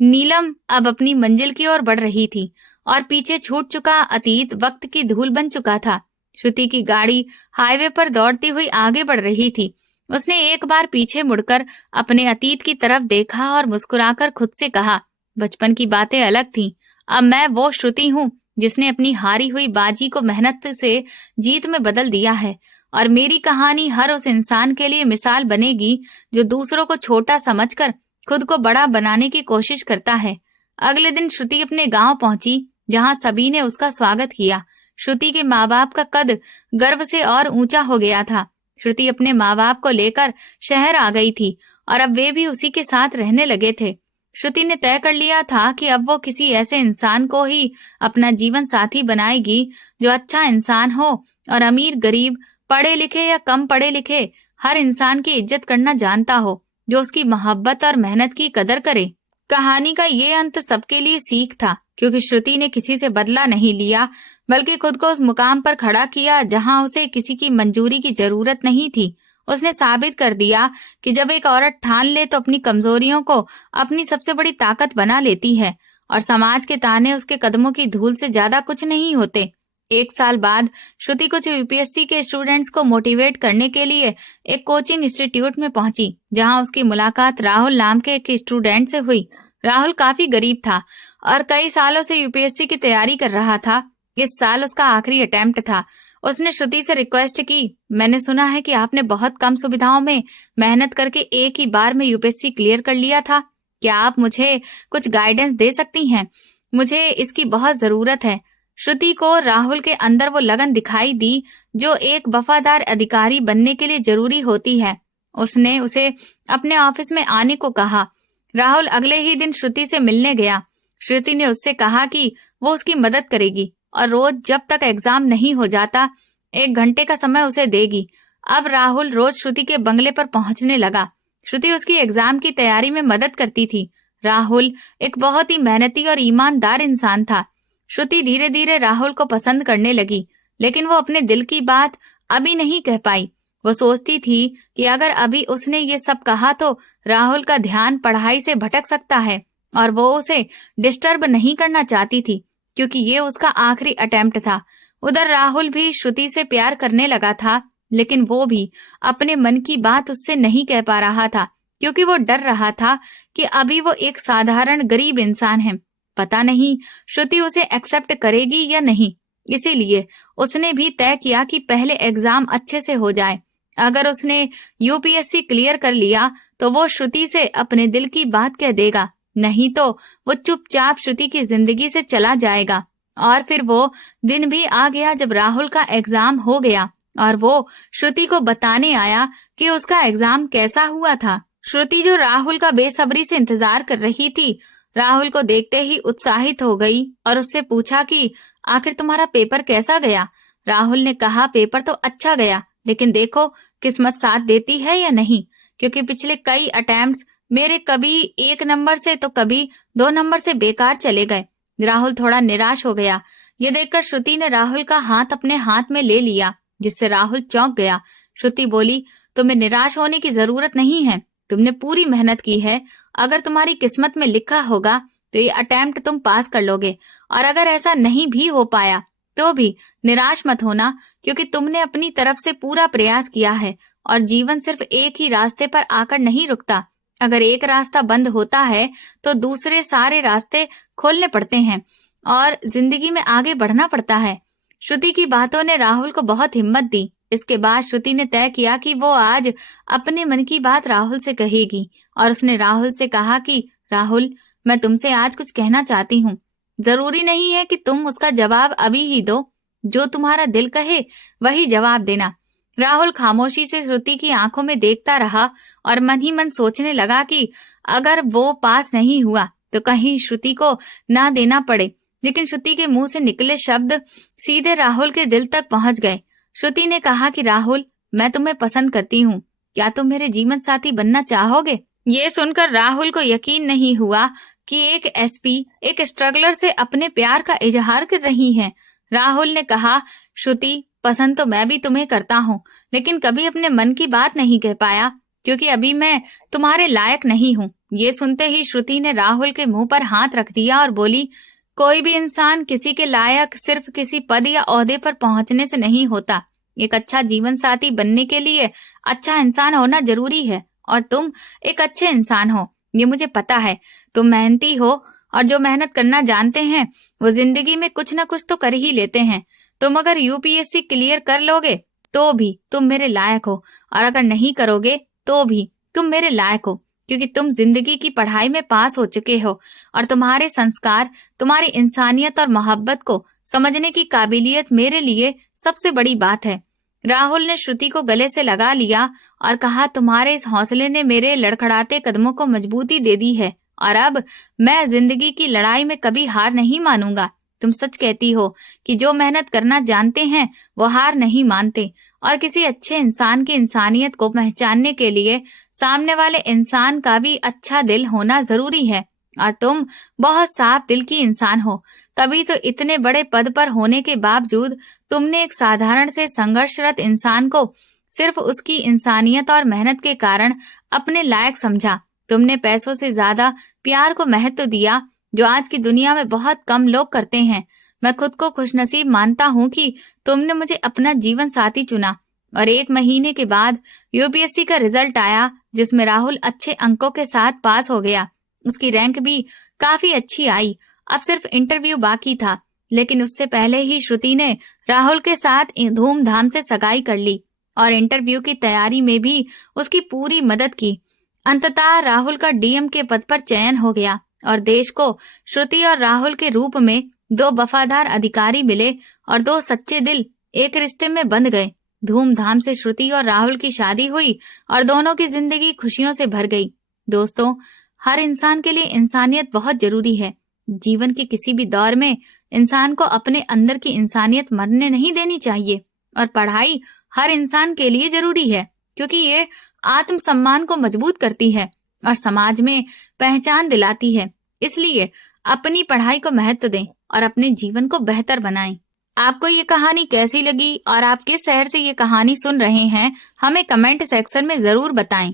नीलम अब अपनी मंजिल की ओर बढ़ रही थी और पीछे छूट चुका अतीत वक्त की धूल बन चुका था। श्रुति की गाड़ी हाईवे पर दौड़ती हुई आगे बढ़ रही थी। उसने एक बार पीछे मुड़कर अपने अतीत की तरफ देखा और मुस्कुराकर खुद से कहा, बचपन की बातें अलग थीं। अब मैं वो श्रुति हूँ जिसने अपनी हारी हुई बाजी को मेहनत से जीत में बदल दिया है, और मेरी कहानी हर उस इंसान के लिए मिसाल बनेगी जो दूसरों को छोटा समझकर खुद को बड़ा बनाने की कोशिश करता है। अगले दिन श्रुति अपने गांव पहुंची, जहां सभी ने उसका स्वागत किया। श्रुति के माँ बाप का कद गर्व से और ऊंचा हो गया था। श्रुति अपने माँ बाप को लेकर शहर आ गई थी और अब वे भी उसी के साथ रहने लगे थे। श्रुति ने तय कर लिया था कि अब वो किसी ऐसे इंसान को ही अपना जीवन साथी बनाएगी जो अच्छा इंसान हो और अमीर गरीब पढ़े लिखे या कम पढ़े लिखे हर इंसान की इज्जत करना जानता हो, जो उसकी मोहब्बत और मेहनत की कदर करे। कहानी का ये अंत सबके लिए सीख था, क्योंकि श्रुति ने किसी से बदला नहीं लिया बल्कि खुद को उस मुकाम पर खड़ा किया जहां उसे किसी की मंजूरी की जरूरत नहीं थी। उसने साबित कर दिया कि जब एक औरत ठान ले तो अपनी कमजोरियों को अपनी सबसे बड़ी ताकत बना लेती है, और समाज के ताने उसके कदमों की धूल से ज्यादा कुछ नहीं होते। 1 साल बाद श्रुति कुछ यूपीएससी के स्टूडेंट्स को मोटिवेट करने के लिए एक कोचिंग इंस्टीट्यूट में पहुंची, जहां उसकी मुलाकात राहुल नाम के एक स्टूडेंट से हुई। राहुल काफी गरीब था और कई सालों से यूपीएससी की तैयारी कर रहा था। इस साल उसका आखिरी अटेम्प्ट था। उसने श्रुति से रिक्वेस्ट की, मैंने सुना है कि आपने बहुत कम सुविधाओं में मेहनत करके एक ही बार में यूपीएससी क्लियर कर लिया था। क्या आप मुझे कुछ गाइडेंस दे सकती हैं? मुझे इसकी बहुत जरूरत है। श्रुति को राहुल के अंदर वो लगन दिखाई दी जो एक वफादार अधिकारी बनने के लिए जरूरी होती है। उसने उसे अपने ऑफिस में आने को कहा। राहुल अगले ही दिन श्रुति से मिलने गया। श्रुति ने उससे कहा कि वो उसकी मदद करेगी और रोज जब तक एग्जाम नहीं हो जाता 1 घंटे का समय उसे देगी। अब राहुल रोज श्रुति के बंगले पर पहुंचने लगा। श्रुति उसकी एग्जाम की तैयारी में मदद करती थी। राहुल एक बहुत ही मेहनती और ईमानदार इंसान था। श्रुति धीरे धीरे राहुल को पसंद करने लगी, लेकिन वो अपने दिल की बात अभी नहीं कह पाई। वो सोचती थी कि अगर अभी उसने ये सब कहा तो राहुल का ध्यान पढ़ाई से भटक सकता है और वो उसे डिस्टर्ब नहीं करना चाहती थी, क्योंकि ये उसका आखिरी अटेम्प्ट था। उधर राहुल भी श्रुति से प्यार करने लगा था, लेकिन वो भी अपने मन की बात उससे नहीं कह पा रहा था, क्योंकि वो डर रहा था कि अभी वो एक साधारण गरीब इंसान है। पता नहीं श्रुति उसे एक्सेप्ट करेगी या नहीं। इसीलिए उसने भी तय किया कि पहले एग्जाम अच्छे से हो जाए। अगर उसने यूपीएससी क्लियर कर लिया तो वो श्रुति से अपने दिल की बात कह देगा, नहीं तो वो चुपचाप श्रुति की जिंदगी से चला जाएगा। और फिर वो दिन भी आ गया जब राहुल का एग्जाम हो गया और वो श्रुति को बताने आया कि उसका एग्जाम कैसा हुआ था। श्रुति जो राहुल का बेसब्री से इंतजार कर रही थी, राहुल को देखते ही उत्साहित हो गई और उससे पूछा कि आखिर तुम्हारा पेपर कैसा गया। राहुल ने कहा, पेपर तो अच्छा गया, लेकिन देखो किस्मत साथ देती है या नहीं, क्योंकि पिछले कई अटेम्प्ट्स मेरे कभी 1 नंबर से तो कभी 2 नंबर से बेकार चले गए। राहुल थोड़ा निराश हो गया। ये देखकर श्रुति ने राहुल का हाथ अपने हाथ में ले लिया, जिससे राहुल चौंक गया। श्रुति बोली, तुम्हें निराश होने की जरूरत नहीं है, तुमने पूरी मेहनत की है। अगर तुम्हारी किस्मत में लिखा होगा तो ये अटेम्प्ट तुम पास कर लोगे, और अगर ऐसा नहीं भी हो पाया तो भी निराश मत होना, क्योंकि तुमने अपनी तरफ से पूरा प्रयास किया है और जीवन सिर्फ एक ही रास्ते पर आकर नहीं रुकता। अगर एक रास्ता बंद होता है तो दूसरे सारे रास्ते खोलने पड़ते हैं और जिंदगी में आगे बढ़ना पड़ता है। श्रुति की बातों ने राहुल को बहुत हिम्मत दी। इसके बाद श्रुति ने तय किया कि वो आज अपने मन की बात राहुल से कहेगी और उसने राहुल से कहा कि राहुल, मैं तुमसे आज कुछ कहना चाहती हूँ। जरूरी नहीं है कि तुम उसका जवाब अभी ही दो, जो तुम्हारा दिल कहे वही जवाब देना। राहुल खामोशी से श्रुति की आंखों में देखता रहा और मन ही मन सोचने लगा कि अगर वो पास नहीं हुआ तो कहीं श्रुति को ना देना पड़े। लेकिन श्रुति के मुंह से निकले शब्द सीधे राहुल के दिल तक पहुंच गए। श्रुति ने कहा कि राहुल, मैं तुम्हें पसंद करती हूँ, क्या तुम मेरे जीवन साथी बनना चाहोगे? ये सुनकर राहुल को यकीन नहीं हुआ कि एक एसपी एक स्ट्रगलर से अपने प्यार का इजहार कर रही है। राहुल ने कहा, श्रुति, पसंद तो मैं भी तुम्हें करता हूँ, लेकिन कभी अपने मन की बात नहीं कह पाया, क्योंकि अभी मैं तुम्हारे लायक नहीं हूँ। ये सुनते ही श्रुति ने राहुल के मुंह पर हाथ रख दिया और बोली, कोई भी इंसान किसी के लायक सिर्फ किसी पद या ओहदे पर पहुंचने से नहीं होता। एक अच्छा जीवन साथी बनने के लिए अच्छा इंसान होना जरूरी है, और तुम एक अच्छे इंसान हो, ये मुझे पता है। तुम मेहनती हो और जो मेहनत करना जानते हैं वो जिंदगी में कुछ न कुछ तो कर ही लेते हैं। तुम अगर यूपीएससी क्लियर कर लोगे तो भी तुम मेरे लायक हो, और अगर नहीं करोगे तो भी तुम मेरे लायक हो, क्योंकि तुम जिंदगी की पढ़ाई में पास हो चुके हो और तुम्हारे संस्कार, तुम्हारी इंसानियत और मोहब्बत को समझने की काबिलियत मेरे लिए सबसे बड़ी बात है। राहुल ने श्रुति को गले से लगा लिया और कहा, तुम्हारे इस हौसले ने मेरे लड़खड़ाते कदमों को मजबूती दे दी है, और अब मैं जिंदगी की लड़ाई में कभी हार नहीं मानूंगा। तुम सच कहती हो कि जो मेहनत करना जानते हैं वो हार नहीं मानते, और किसी अच्छे इंसान की इंसानियत को पहचानने के लिए सामने वाले इंसान का भी अच्छा दिल होना जरूरी है, और तुम बहुत साफ दिल की इंसान हो। तभी तो इतने बड़े पद पर होने के बावजूद तुमने एक साधारण से संघर्षरत इंसान को सिर्फ उसकी इंसानियत और मेहनत के कारण अपने लायक समझा। तुमने पैसों से ज्यादा प्यार को महत्व दिया, जो आज की दुनिया में बहुत कम लोग करते हैं। मैं खुद को खुशनसीब मानता हूँ कि तुमने मुझे अपना जीवन साथी चुना। और 1 महीने के बाद यूपीएससी का रिजल्ट आया, जिसमें राहुल अच्छे अंकों के साथ पास हो गया। उसकी रैंक भी काफी अच्छी आई। अब सिर्फ इंटरव्यू बाकी था, लेकिन उससे पहले ही श्रुति ने राहुल के साथ धूमधाम से सगाई कर ली और इंटरव्यू की तैयारी में भी उसकी पूरी मदद की। अंततः राहुल का डीएम के पद पर चयन हो गया और देश को श्रुति और राहुल के रूप में 2 वफादार अधिकारी मिले और 2 सच्चे दिल एक रिश्ते में बंध गए। धूमधाम से श्रुति और राहुल की शादी हुई और दोनों की जिंदगी खुशियों से भर गई। दोस्तों, हर इंसान के लिए इंसानियत बहुत जरूरी है। जीवन के किसी भी दौर में इंसान को अपने अंदर की इंसानियत मरने नहीं देनी चाहिए। और पढ़ाई हर इंसान के लिए जरूरी है, क्योंकि ये आत्मसम्मान को मजबूत करती है और समाज में पहचान दिलाती है। इसलिए अपनी पढ़ाई को महत्व दें और अपने जीवन को बेहतर बनाएं। आपको ये कहानी कैसी लगी और आप किस शहर से ये कहानी सुन रहे हैं, हमें कमेंट सेक्शन में जरूर बताएं।